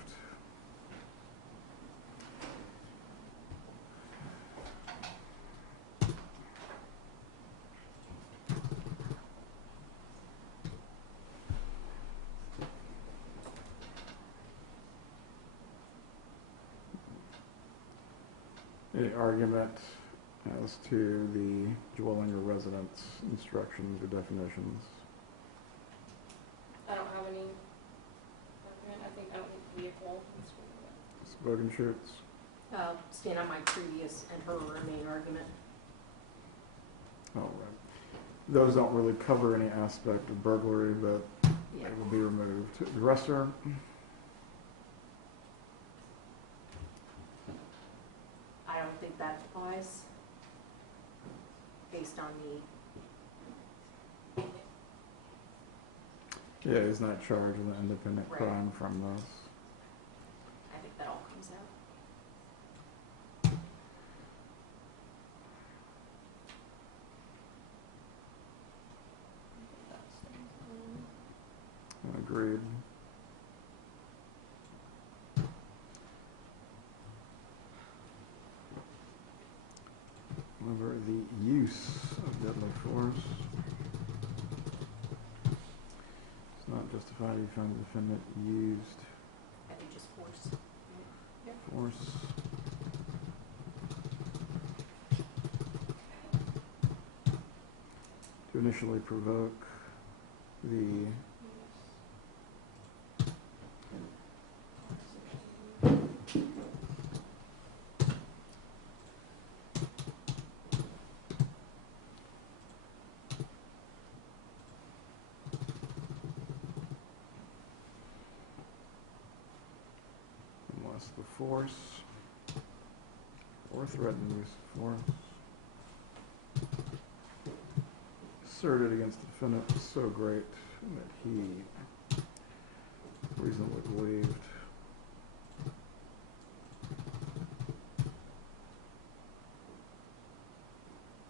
Any argument as to the dwelling or residence instructions or definitions? I don't have any argument. I don't need vehicle. Spoken shirts? Stand on my previous and her remain argument. All right. Those don't really cover any aspect of burglary, but Yeah. they will be removed. The rest are, I don't think that applies based on the, yeah, he's not charged with an independent Right. crime from this. I think that all comes out. Agreed. However, the use of deadly force is not justified if you find the defendant used I think just force. force. To initially provoke the unless the force or threatened use of force asserted against the defendant was so great that he reasonably believed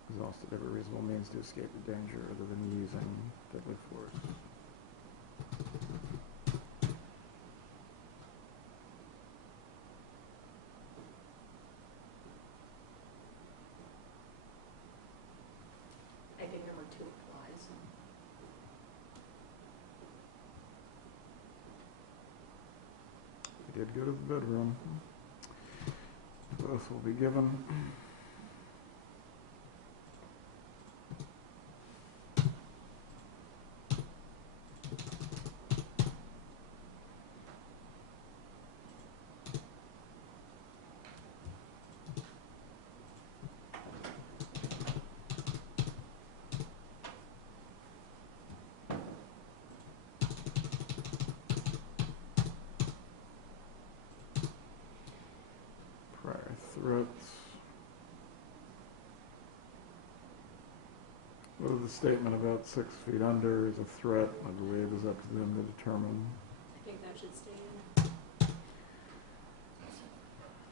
exhausted every reasonable means to escape the danger other than using deadly force. I think number 2 applies. He did go to the bedroom. Both will be given. Well, the statement about 6 feet under is a threat, I believe, is up to them to determine. I think that should stay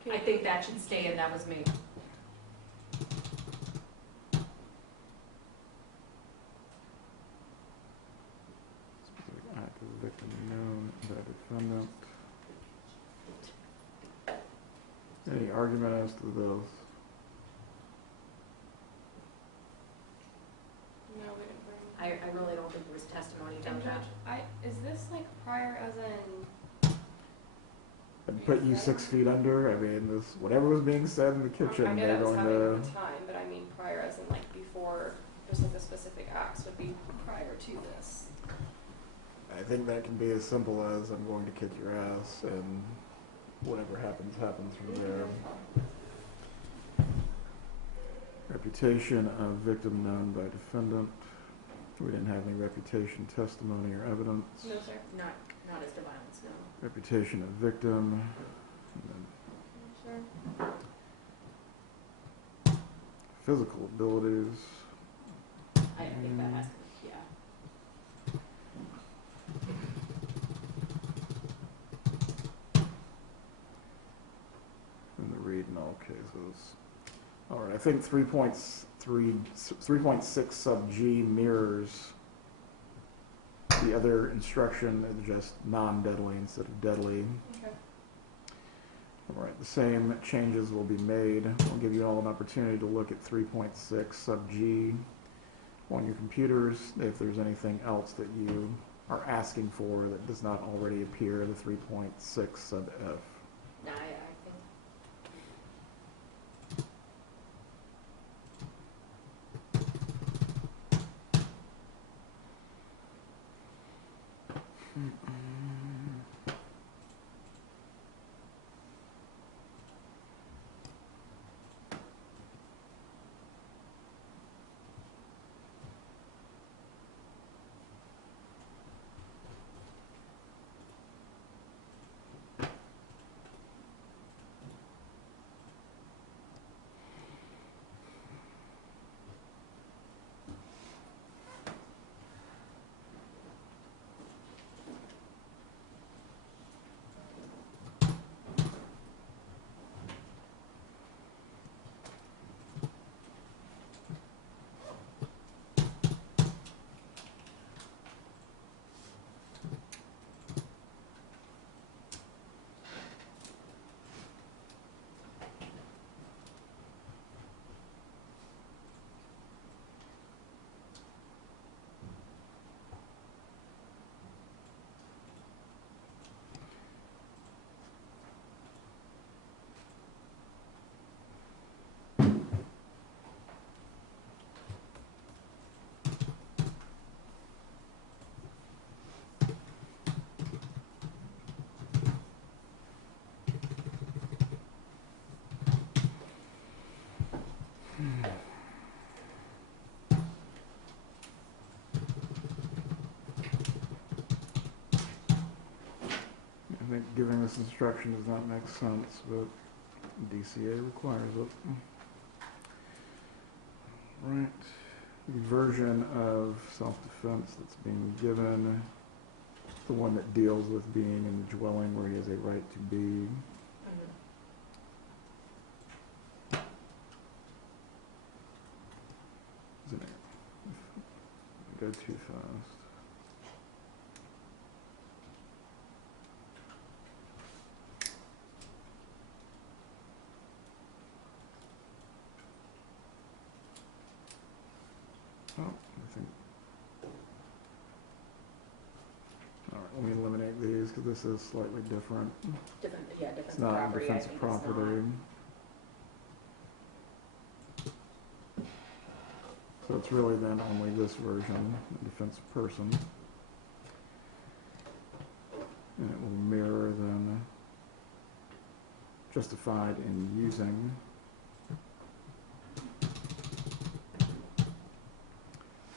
in. I think that should stay, and that was me. Specific act of the victim known by defendant. Any argument as to those? No, we didn't bring. I really don't think there was testimony And about that. Judge, is this like prior as in? I'd put you 6 feet under. I mean, this whatever was being said in the kitchen, I know they're that was going happening to. at the time, but I mean prior as in like before, just like the specific acts would be prior to this. I think that can be as simple as I'm going to kick your ass, and whatever happens, happens from there. Reputation of victim known by defendant. We didn't have any reputation, testimony, or evidence. No, sir. Not as to violence, no. Reputation of victim. And then Sure. physical abilities. I think that has, yeah. In the read in all cases. All right, I think 3.6 sub G mirrors the other instruction, it's just non-deadly instead of deadly. Okay. All right, the same changes will be made. We'll give you all an opportunity to look at 3.6 sub G on your computers. If there's anything else that you are asking for that does not already appear, the 3.6 sub F. No, I think. I think giving this instruction does not make sense, but DCA requires it. Right. The version of self-defense that's being given, the one that deals with being in the dwelling where he has a right to be. Isn't it? Go too fast. Oh, I think. All right, let me eliminate these because this is slightly different. Different, yeah, different It's not property, I defense think of it's not. property. So it's really then only this version, the defense of person. And it will mirror then justified in using.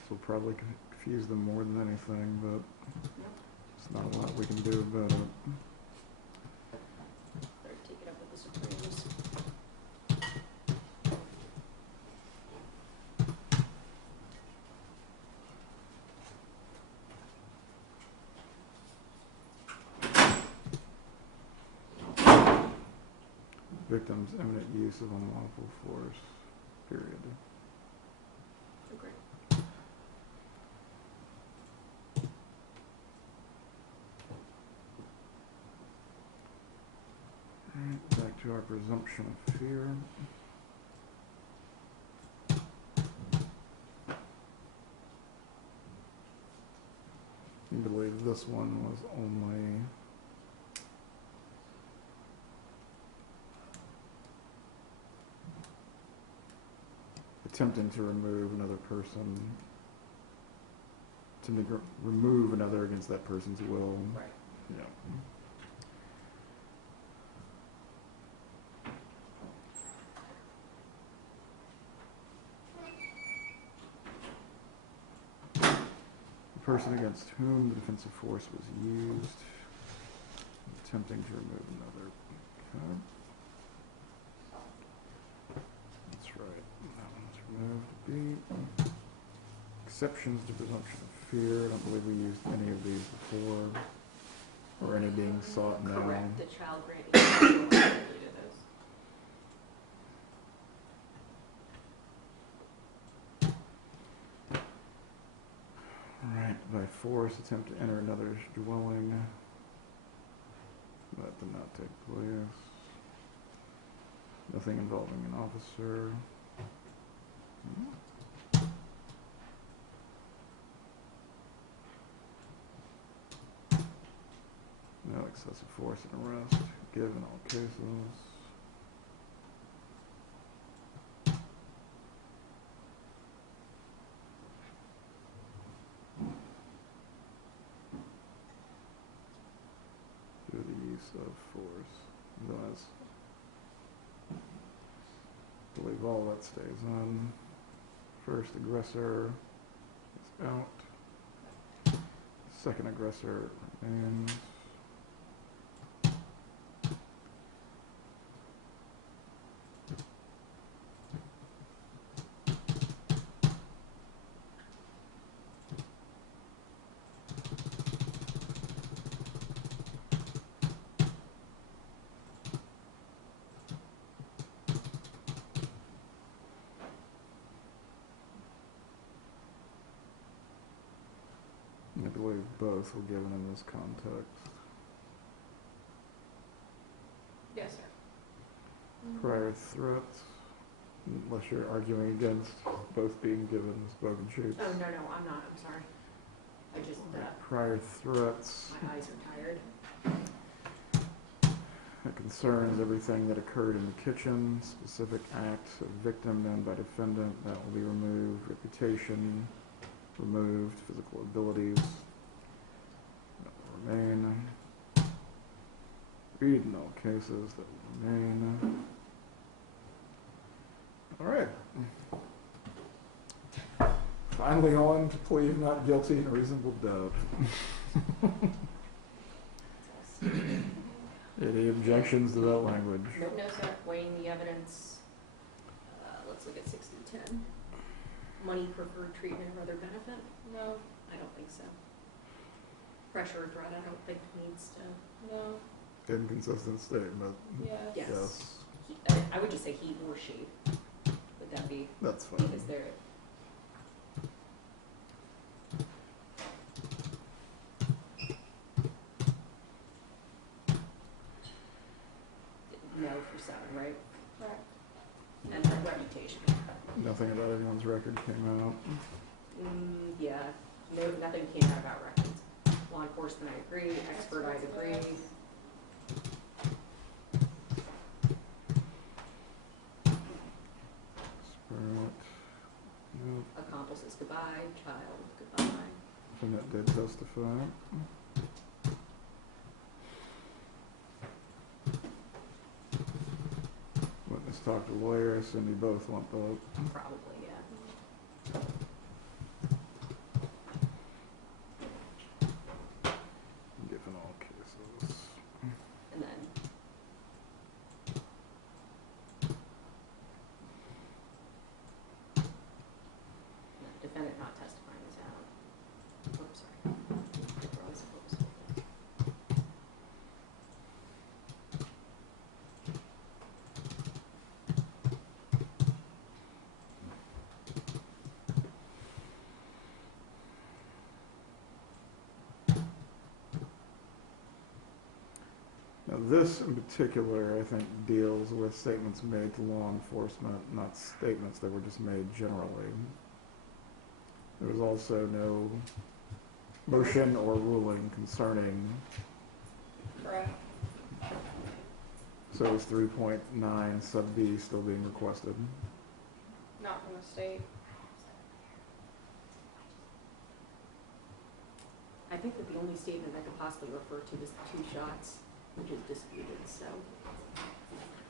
This will probably confuse them more than anything, but there's not a lot we can do about it. Better take it up with the Supremes. victim's imminent use of unlawful force, period. Agree. Alright, back to our presumption of fear. I believe this one was only attempting to remove another person, to remove another against that person's will. Right. Yeah. The person against whom the defensive force was used, attempting to remove another. Okay. That's right. That one's removed. B. Exceptions to presumption of fear. I don't believe we used any of these before. Or any being sought now. Correct, the child granting to those. Right, by force, attempt to enter another's dwelling. That did not take place. Nothing involving an officer. No excessive force in arrest, given all cases. Through the use of force. Thus, I believe all that stays on. First aggressor is out. Second aggressor remains. I believe both were given in this context. Yes, sir. Prior threats, unless you're arguing against both being given as spoken shapes. Oh, no, I'm not, I'm sorry. I just, Prior threats, my eyes are tired. it concerns everything that occurred in the kitchen, specific acts of victim known by defendant, that will be removed, reputation, removed, physical abilities, that will remain. Read in all cases, that will remain. All right. Finally on to plead not guilty in a reasonable doubt. Any objections to that language? No, sir, weighing the evidence, let's look at 6 through 10. Money, preferred treatment, or other benefit? No, I don't think so. Pressure or threat, I don't think needs to. no, Inconsistent statement. yes. Yes. I would just say he or she. Would that be? That's fine. Because they're. No for 7, right? Correct. And for reputation. Nothing about anyone's record came out. Yeah, no, nothing came out about records. Law enforcement, I agree. Expert, I agree. Spirit. Yep. Accomplices, goodbye. Child, goodbye. Defendant did testify. Witness talked to lawyer, assume you both want both. Probably, yeah. Given all cases. And then defendant not testifying is out. Oops, sorry. We're always supposed to. This in particular, I think, deals with statements made to law enforcement, not statements that were just made generally. There was also no motion or ruling concerning, Correct. so is 3.9 sub B still being requested? Not from the state. I think that the only statement I could possibly refer to is the 2 shots, which is disputed, so.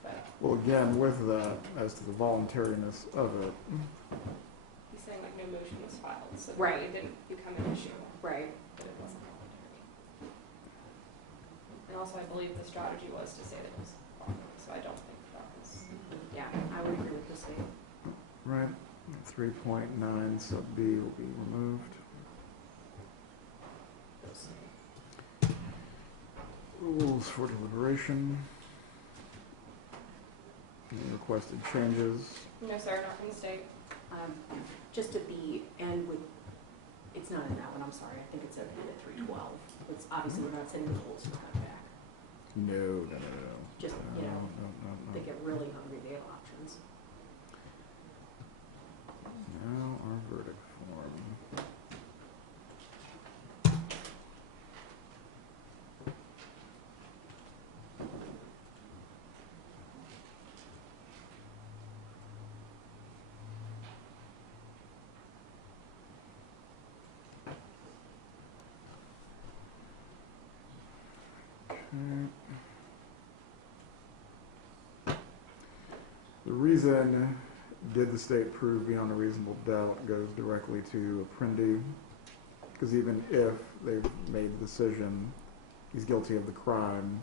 But Well, again, with that, as to the voluntariness of it, he's saying like no motion was filed, so Right. it didn't become an issue, Right. but it wasn't voluntary. And also, I believe the strategy was to say that it was voluntary, so I don't think that was. Yeah, I would agree with the state. right, 3.9 sub B will be removed. Rules for deliberation. Any requested changes? No, sir, not from the state. Just at the end with, it's not in that one, I'm sorry, I think it's at the end of 312. It's obviously, we're not sending the whole squad back. No. Just, you know, No. they get really hungry, they have options. Now our verdict form. The reason did the state prove beyond a reasonable doubt goes directly to Apprendi, because even if they've made the decision he's guilty of the crime,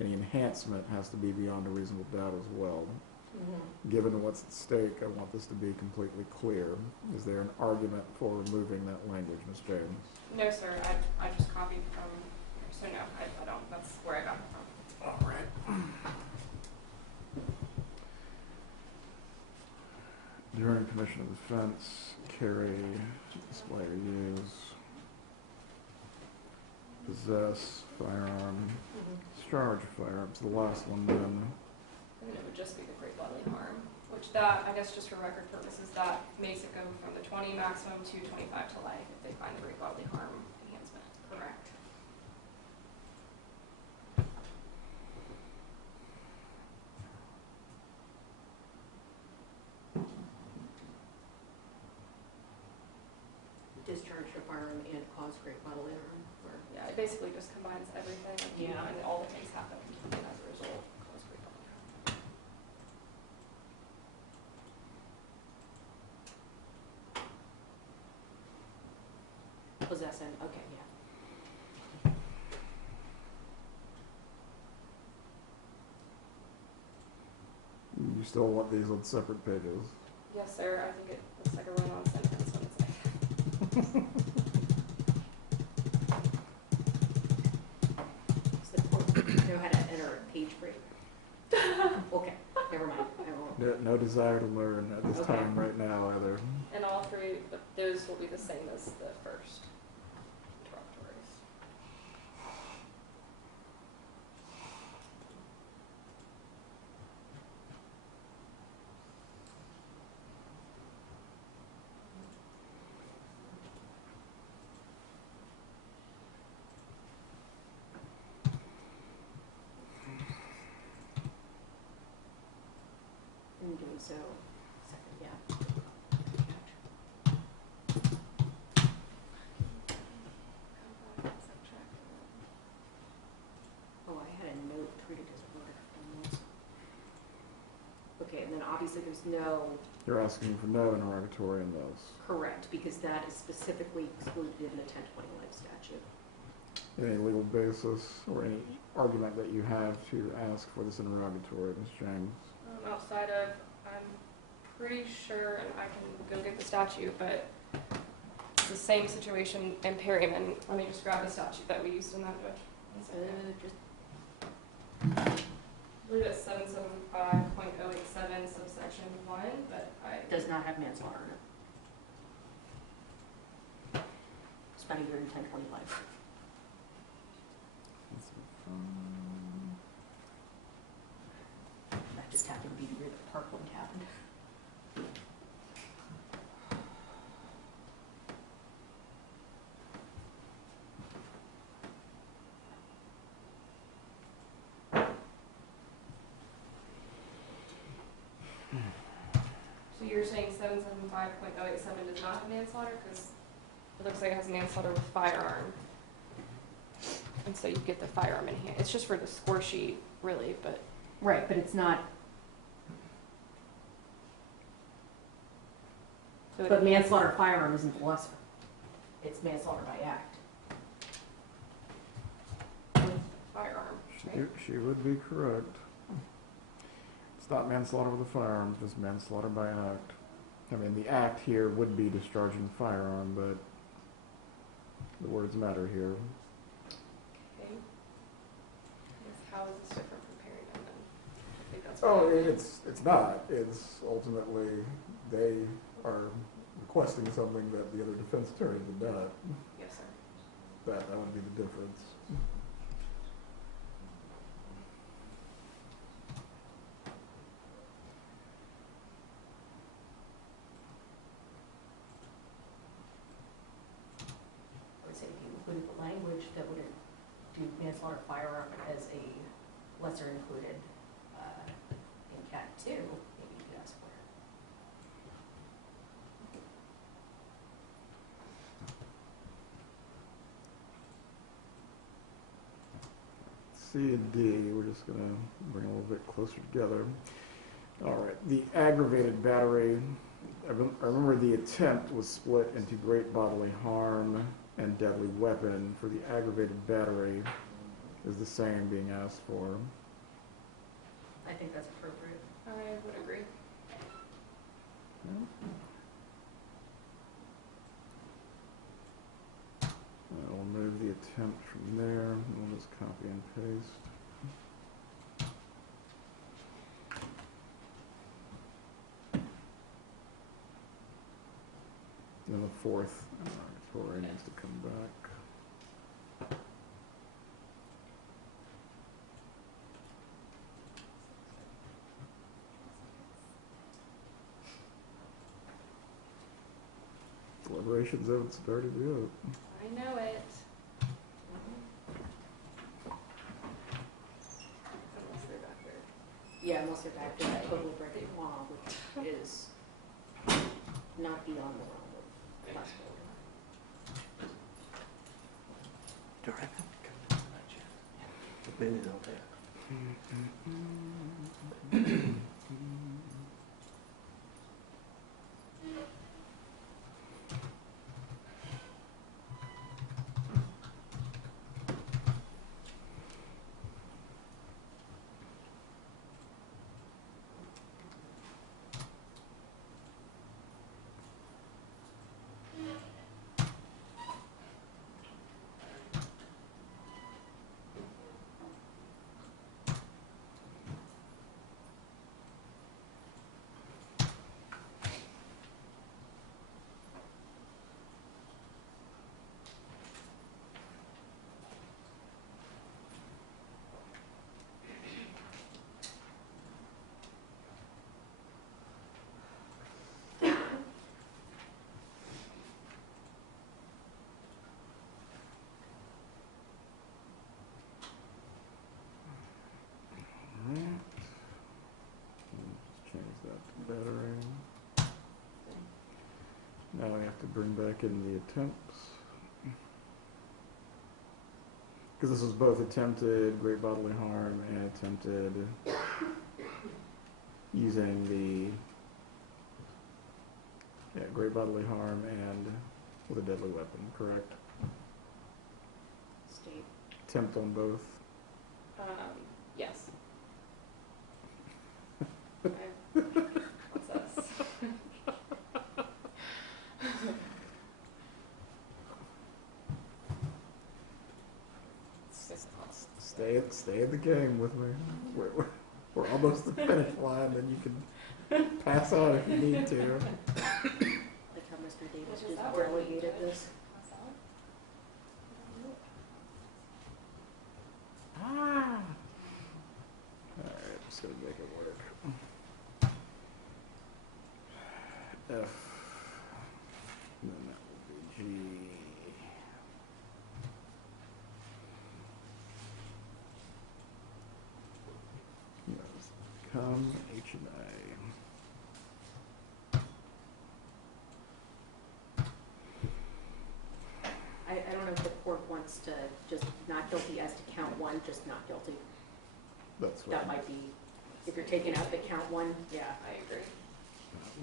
any enhancement has to be beyond a reasonable doubt as well. Given what's at stake, I want this to be completely clear. Is there an argument for removing that language, Ms. James? No, sir, I just copied from, so no, I don't, that's where I got it from. All right. During commission of offense, carry, display or use, possess firearm, discharge firearms, the last one then. And it would just be the great bodily harm, which that, I guess just for record purposes, that makes it go from the 20 maximum to 25 to life if they find the great bodily harm enhancement, correct? Discharge a firearm and cause great bodily harm, or? Yeah, it basically just combines everything, like, you know, Yeah. and all the things happen as a result, cause great bodily harm. Possess and, okay, yeah. You still want these on separate pages? Yes, sir, I think it looks like a run-on sentence when it's like. Does the court know how to enter a page break? Okay, never mind, I won't. No desire to learn at this Okay. time right now either. And all three of those will be the same as the first interrogatories. In doing so, second, yeah. Oh, I had a note treated as a murder. Okay, and then obviously there's no, You're asking for no interrogatory in those. correct, because that is specifically excluded in the 1021 statute. Any legal basis or any argument that you have to ask for this interrogatory, Ms. James? Outside of, I'm pretty sure, and I can go get the statute, but it's the same situation in Perryman. Let me just grab the statute that we used in that, Judge. One second. Just, I believe it's 775.087 subsection 1, but does not have manslaughter in it. Spent a year in 1025. carpooling happened. So you're saying 775.087 does not have manslaughter? Because it looks like it has manslaughter with firearm. And so you get the firearm in hand. It's just for the score sheet, really, but. Right, but it's not, So it- but manslaughter firearm isn't the lesser. It's manslaughter by act. with firearm, right? She would be correct. It's not manslaughter with a firearm, it's just manslaughter by act. I mean, the act here would be discharging the firearm, but the words matter here. Okay. I guess how is this different from Perryman then? I think that's Oh, what I- it's not. It's ultimately, they are requesting something that the other defense attorney did not. Yes, sir. That would be the difference. I would say if you included the language that would do manslaughter firearm as a lesser included in Cat 2, maybe you could ask for it. C and D, we're just gonna bring a little bit closer together. All right, the aggravated battery, I remember the attempt was split into great bodily harm and deadly weapon. For the aggravated battery is the same being asked for. I think that's appropriate. I would agree. I'll remove the attempt from there, and we'll just copy and paste. And the fourth, Tori needs to come back. Deliberations haven't started yet. I know it. Unless they're back there. Yeah, unless they're back to that total breaking law, which is not beyond the realm of possibility. Just change that to battery. Now we have to bring back in the attempts. Because this was both attempted great bodily harm and attempted using the great bodily harm and with a deadly weapon, correct? State. Attempt on both. Yes. What's this? Stay in the game with me. We're almost at the finish line, then you can pass out if you need to. Like how Mr. Davis just delegated this. Alright, just gonna make it work. H&A. I don't know if the court wants to just not guilty as to count one, just not guilty. That's right. That might be, if you're taking out the count one, yeah. I agree.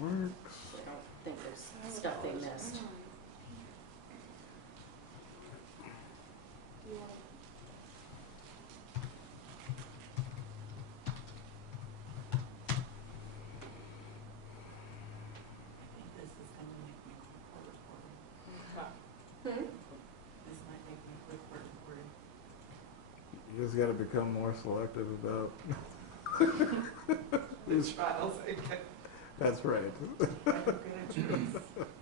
That works. I don't think there's stuff they missed. You just gotta become more selective about these trials. That's right.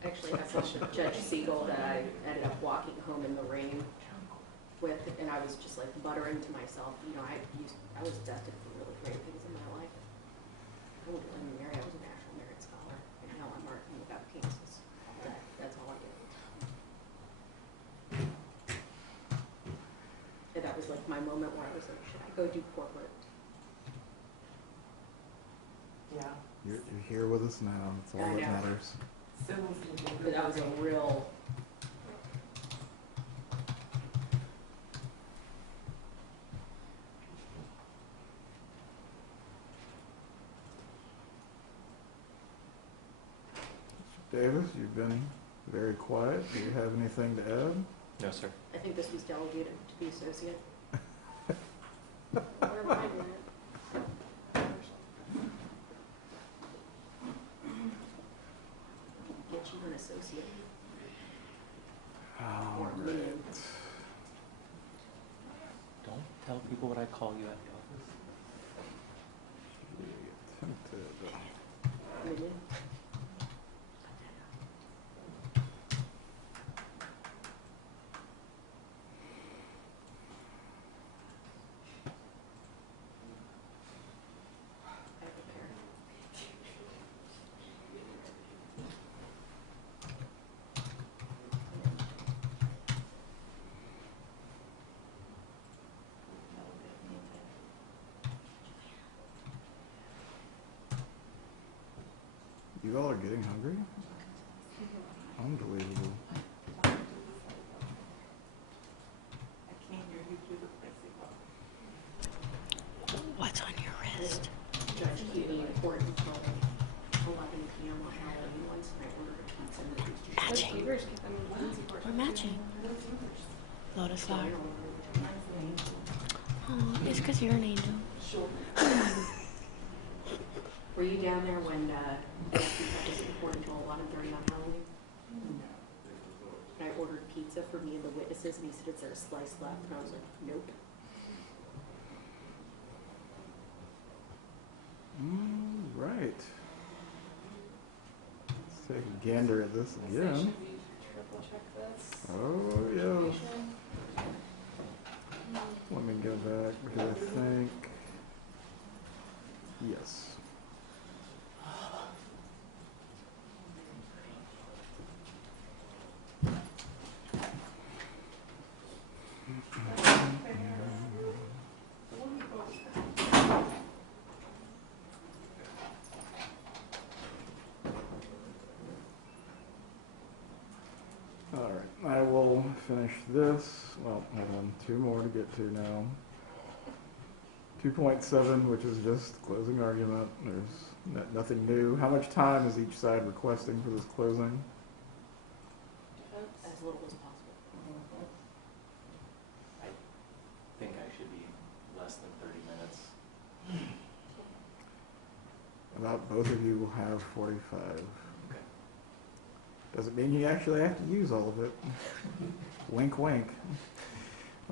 Actually, that's Judge Siegel that I ended up walking home in the rain with, and I was just like muttering to myself, you know, I was destined for really great things in my life. I was a national merit scholar, and now I'm working without Kansas. That's all I did. And that was like my moment where I was like, should I go do corporate? Yeah. You're here with us now. That's all I that know. matters. But that was a real. Davis, you've been very quiet. Do you have anything to add? No, sir. I think this was delegated to the associate. Where am I doing it? Get you an associate. All Or right. minion. Don't tell people what I call you at the office. Attempted. Minion. I prepare. You all are getting hungry? Unbelievable. What's on your wrist? Judge keep me informed until 11 p.m. on Halloween once, and I ordered a pizza. Matching. We're matching. Lotus flower. Oh, it's because you're an angel. Were you down there when SB was reported until 11:30 on Halloween? And I ordered pizza for me and the witnesses, and he said, "Is there a slice left?" And I was like, "Nope." Right. Let's take a gander at this again. Triple check this. Oh, yeah. Let me go back because I think, yes. All right, I will finish this. Well, hold on, two more to get to now. 2.7, which is just closing argument. There's nothing new. How much time is each side requesting for this closing? As little as possible. I think I should be less than 30 minutes. About both of you will have 45. Okay. Doesn't mean you actually have to use all of it. Wink, wink.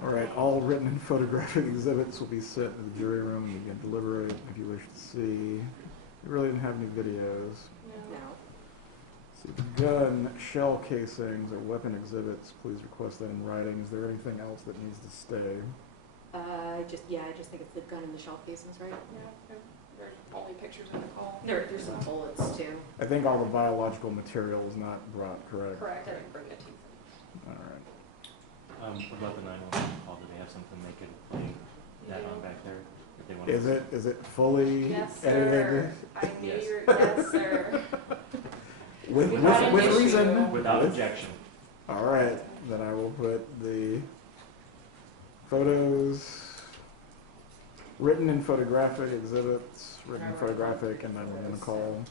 All right, all written and photographic exhibits will be sent to the jury room. You can deliberate if you wish to see. You really didn't have any videos. Now, See, the gun, shell casings, or weapon exhibits, please request that in writing. Is there anything else that needs to stay? I just think it's the gun and the shell casings, right? Yeah, there's only pictures in the call. There's some bullets too. I think all the biological material is not brought, correct? Correct, I didn't bring it to you. All right. What about the 911 call? Do they have something they could play that on back there? if they want Is it fully Yes, edited? sir. I knew Yes. you were, yes, sir. With Without issue. reason? Without objection. All right, then I will put the photos, written and photographic exhibits, written and photographic, and then we're gonna call.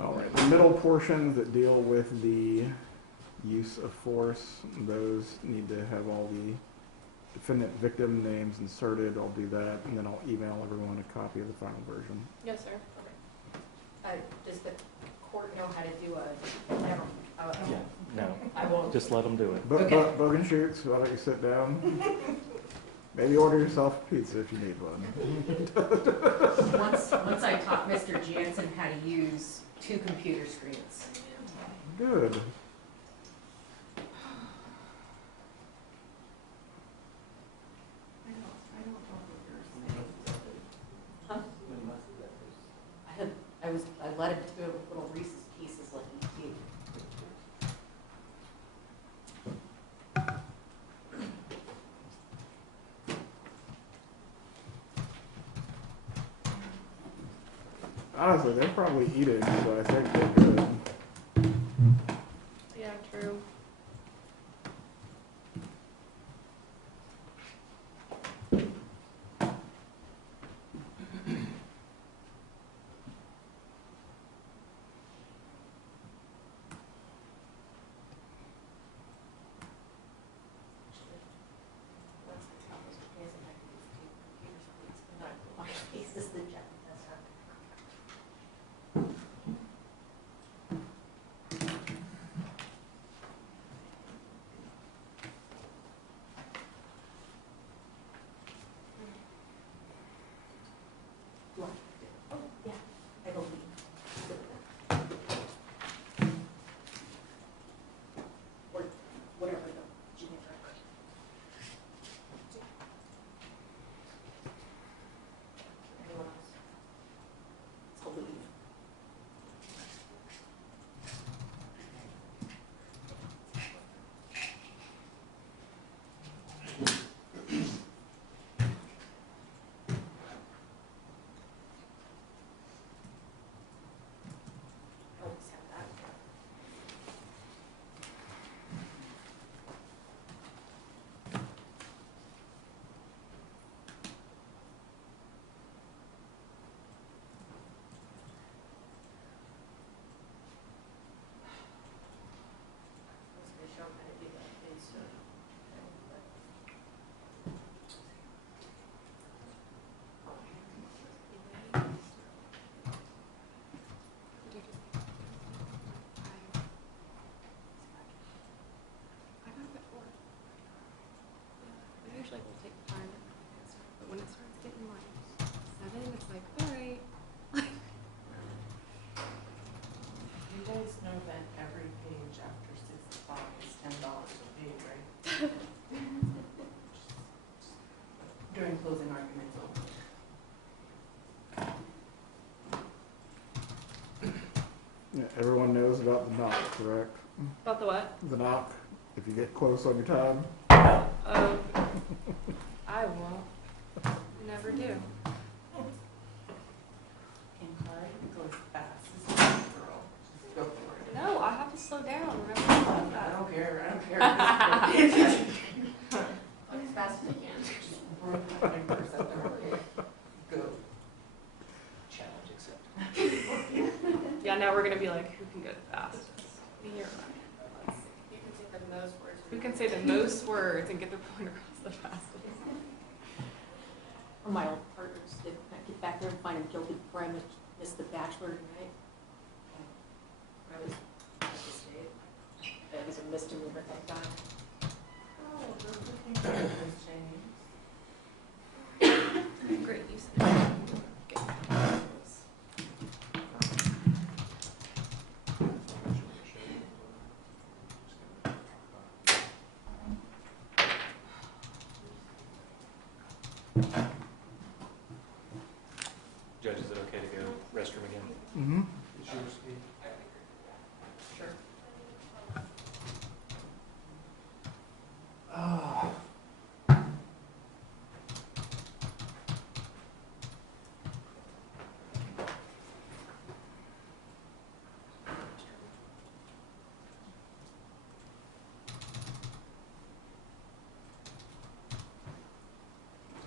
All right, the middle portions that deal with the use of force, those need to have all the defendant victim names inserted. I'll do that, and then I'll email everyone a copy of the final version. Yes, sir. Does the court know how to do a, never, Yeah, no, I won't. just let them do it. Okay. Bogan shoots, why don't you sit down? Maybe order yourself a pizza if you need one. Once I taught Mr. Jansen how to use 2 computer screens. Good. I let him do little Reese's Pieces like he did. Honestly, they're probably eating, so I think they're good. Yeah, true. Pieces the Jeff. Oh, yeah, I believe. Or whatever the generic. Anyone else? It's a leave. Always have that. I was gonna show 'em how to do that insert thing, but. I got up at 4. I usually will take time, but when it starts getting like 7, it's like, all right. You guys know that every page after 6 o'clock is $10 a page, right? During closing arguments only. Yeah, everyone knows about the knock, correct? About the what? The knock, if you get close on your time. Oh, I won't. Never do. Can Khari go as fast as you can, girl? Just go for it. No, I have to slow down. Remember I don't care, I don't care. As fast as you can. Just run 100% there, okay? Go. Challenge accepted. Yeah, now we're gonna be like, who can go the fastest? Me or Ryan? Let's see. You can say the most words. Who can say the most words and get the point across the fastest? Or my old partners did, I get back there and find him guilty before I missed the bachelor tonight. I was devastated. It was a misdemeanor, thank God. Oh, they're looking for this, Jamie. Great use of it. Okay. okay to go restroom again? Mm-hmm. Is yours key? Sure.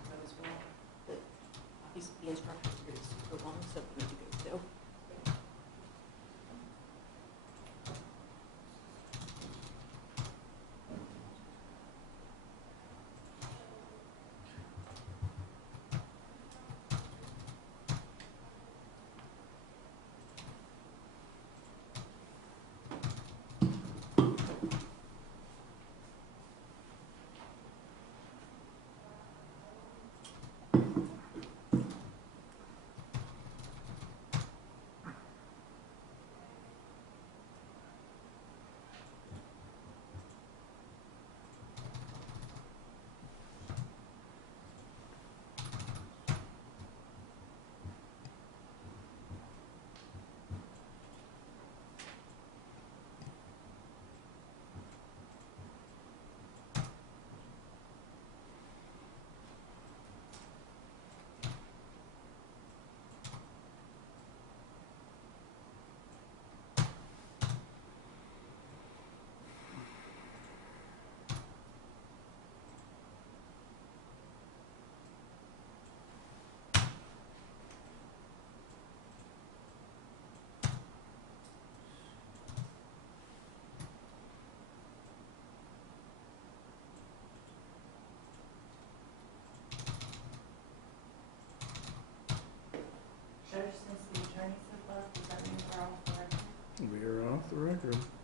That as well. The instructor is super long, so we need to go too. Judge, since the attorneys have left, does that mean we're off the record? We are off the record.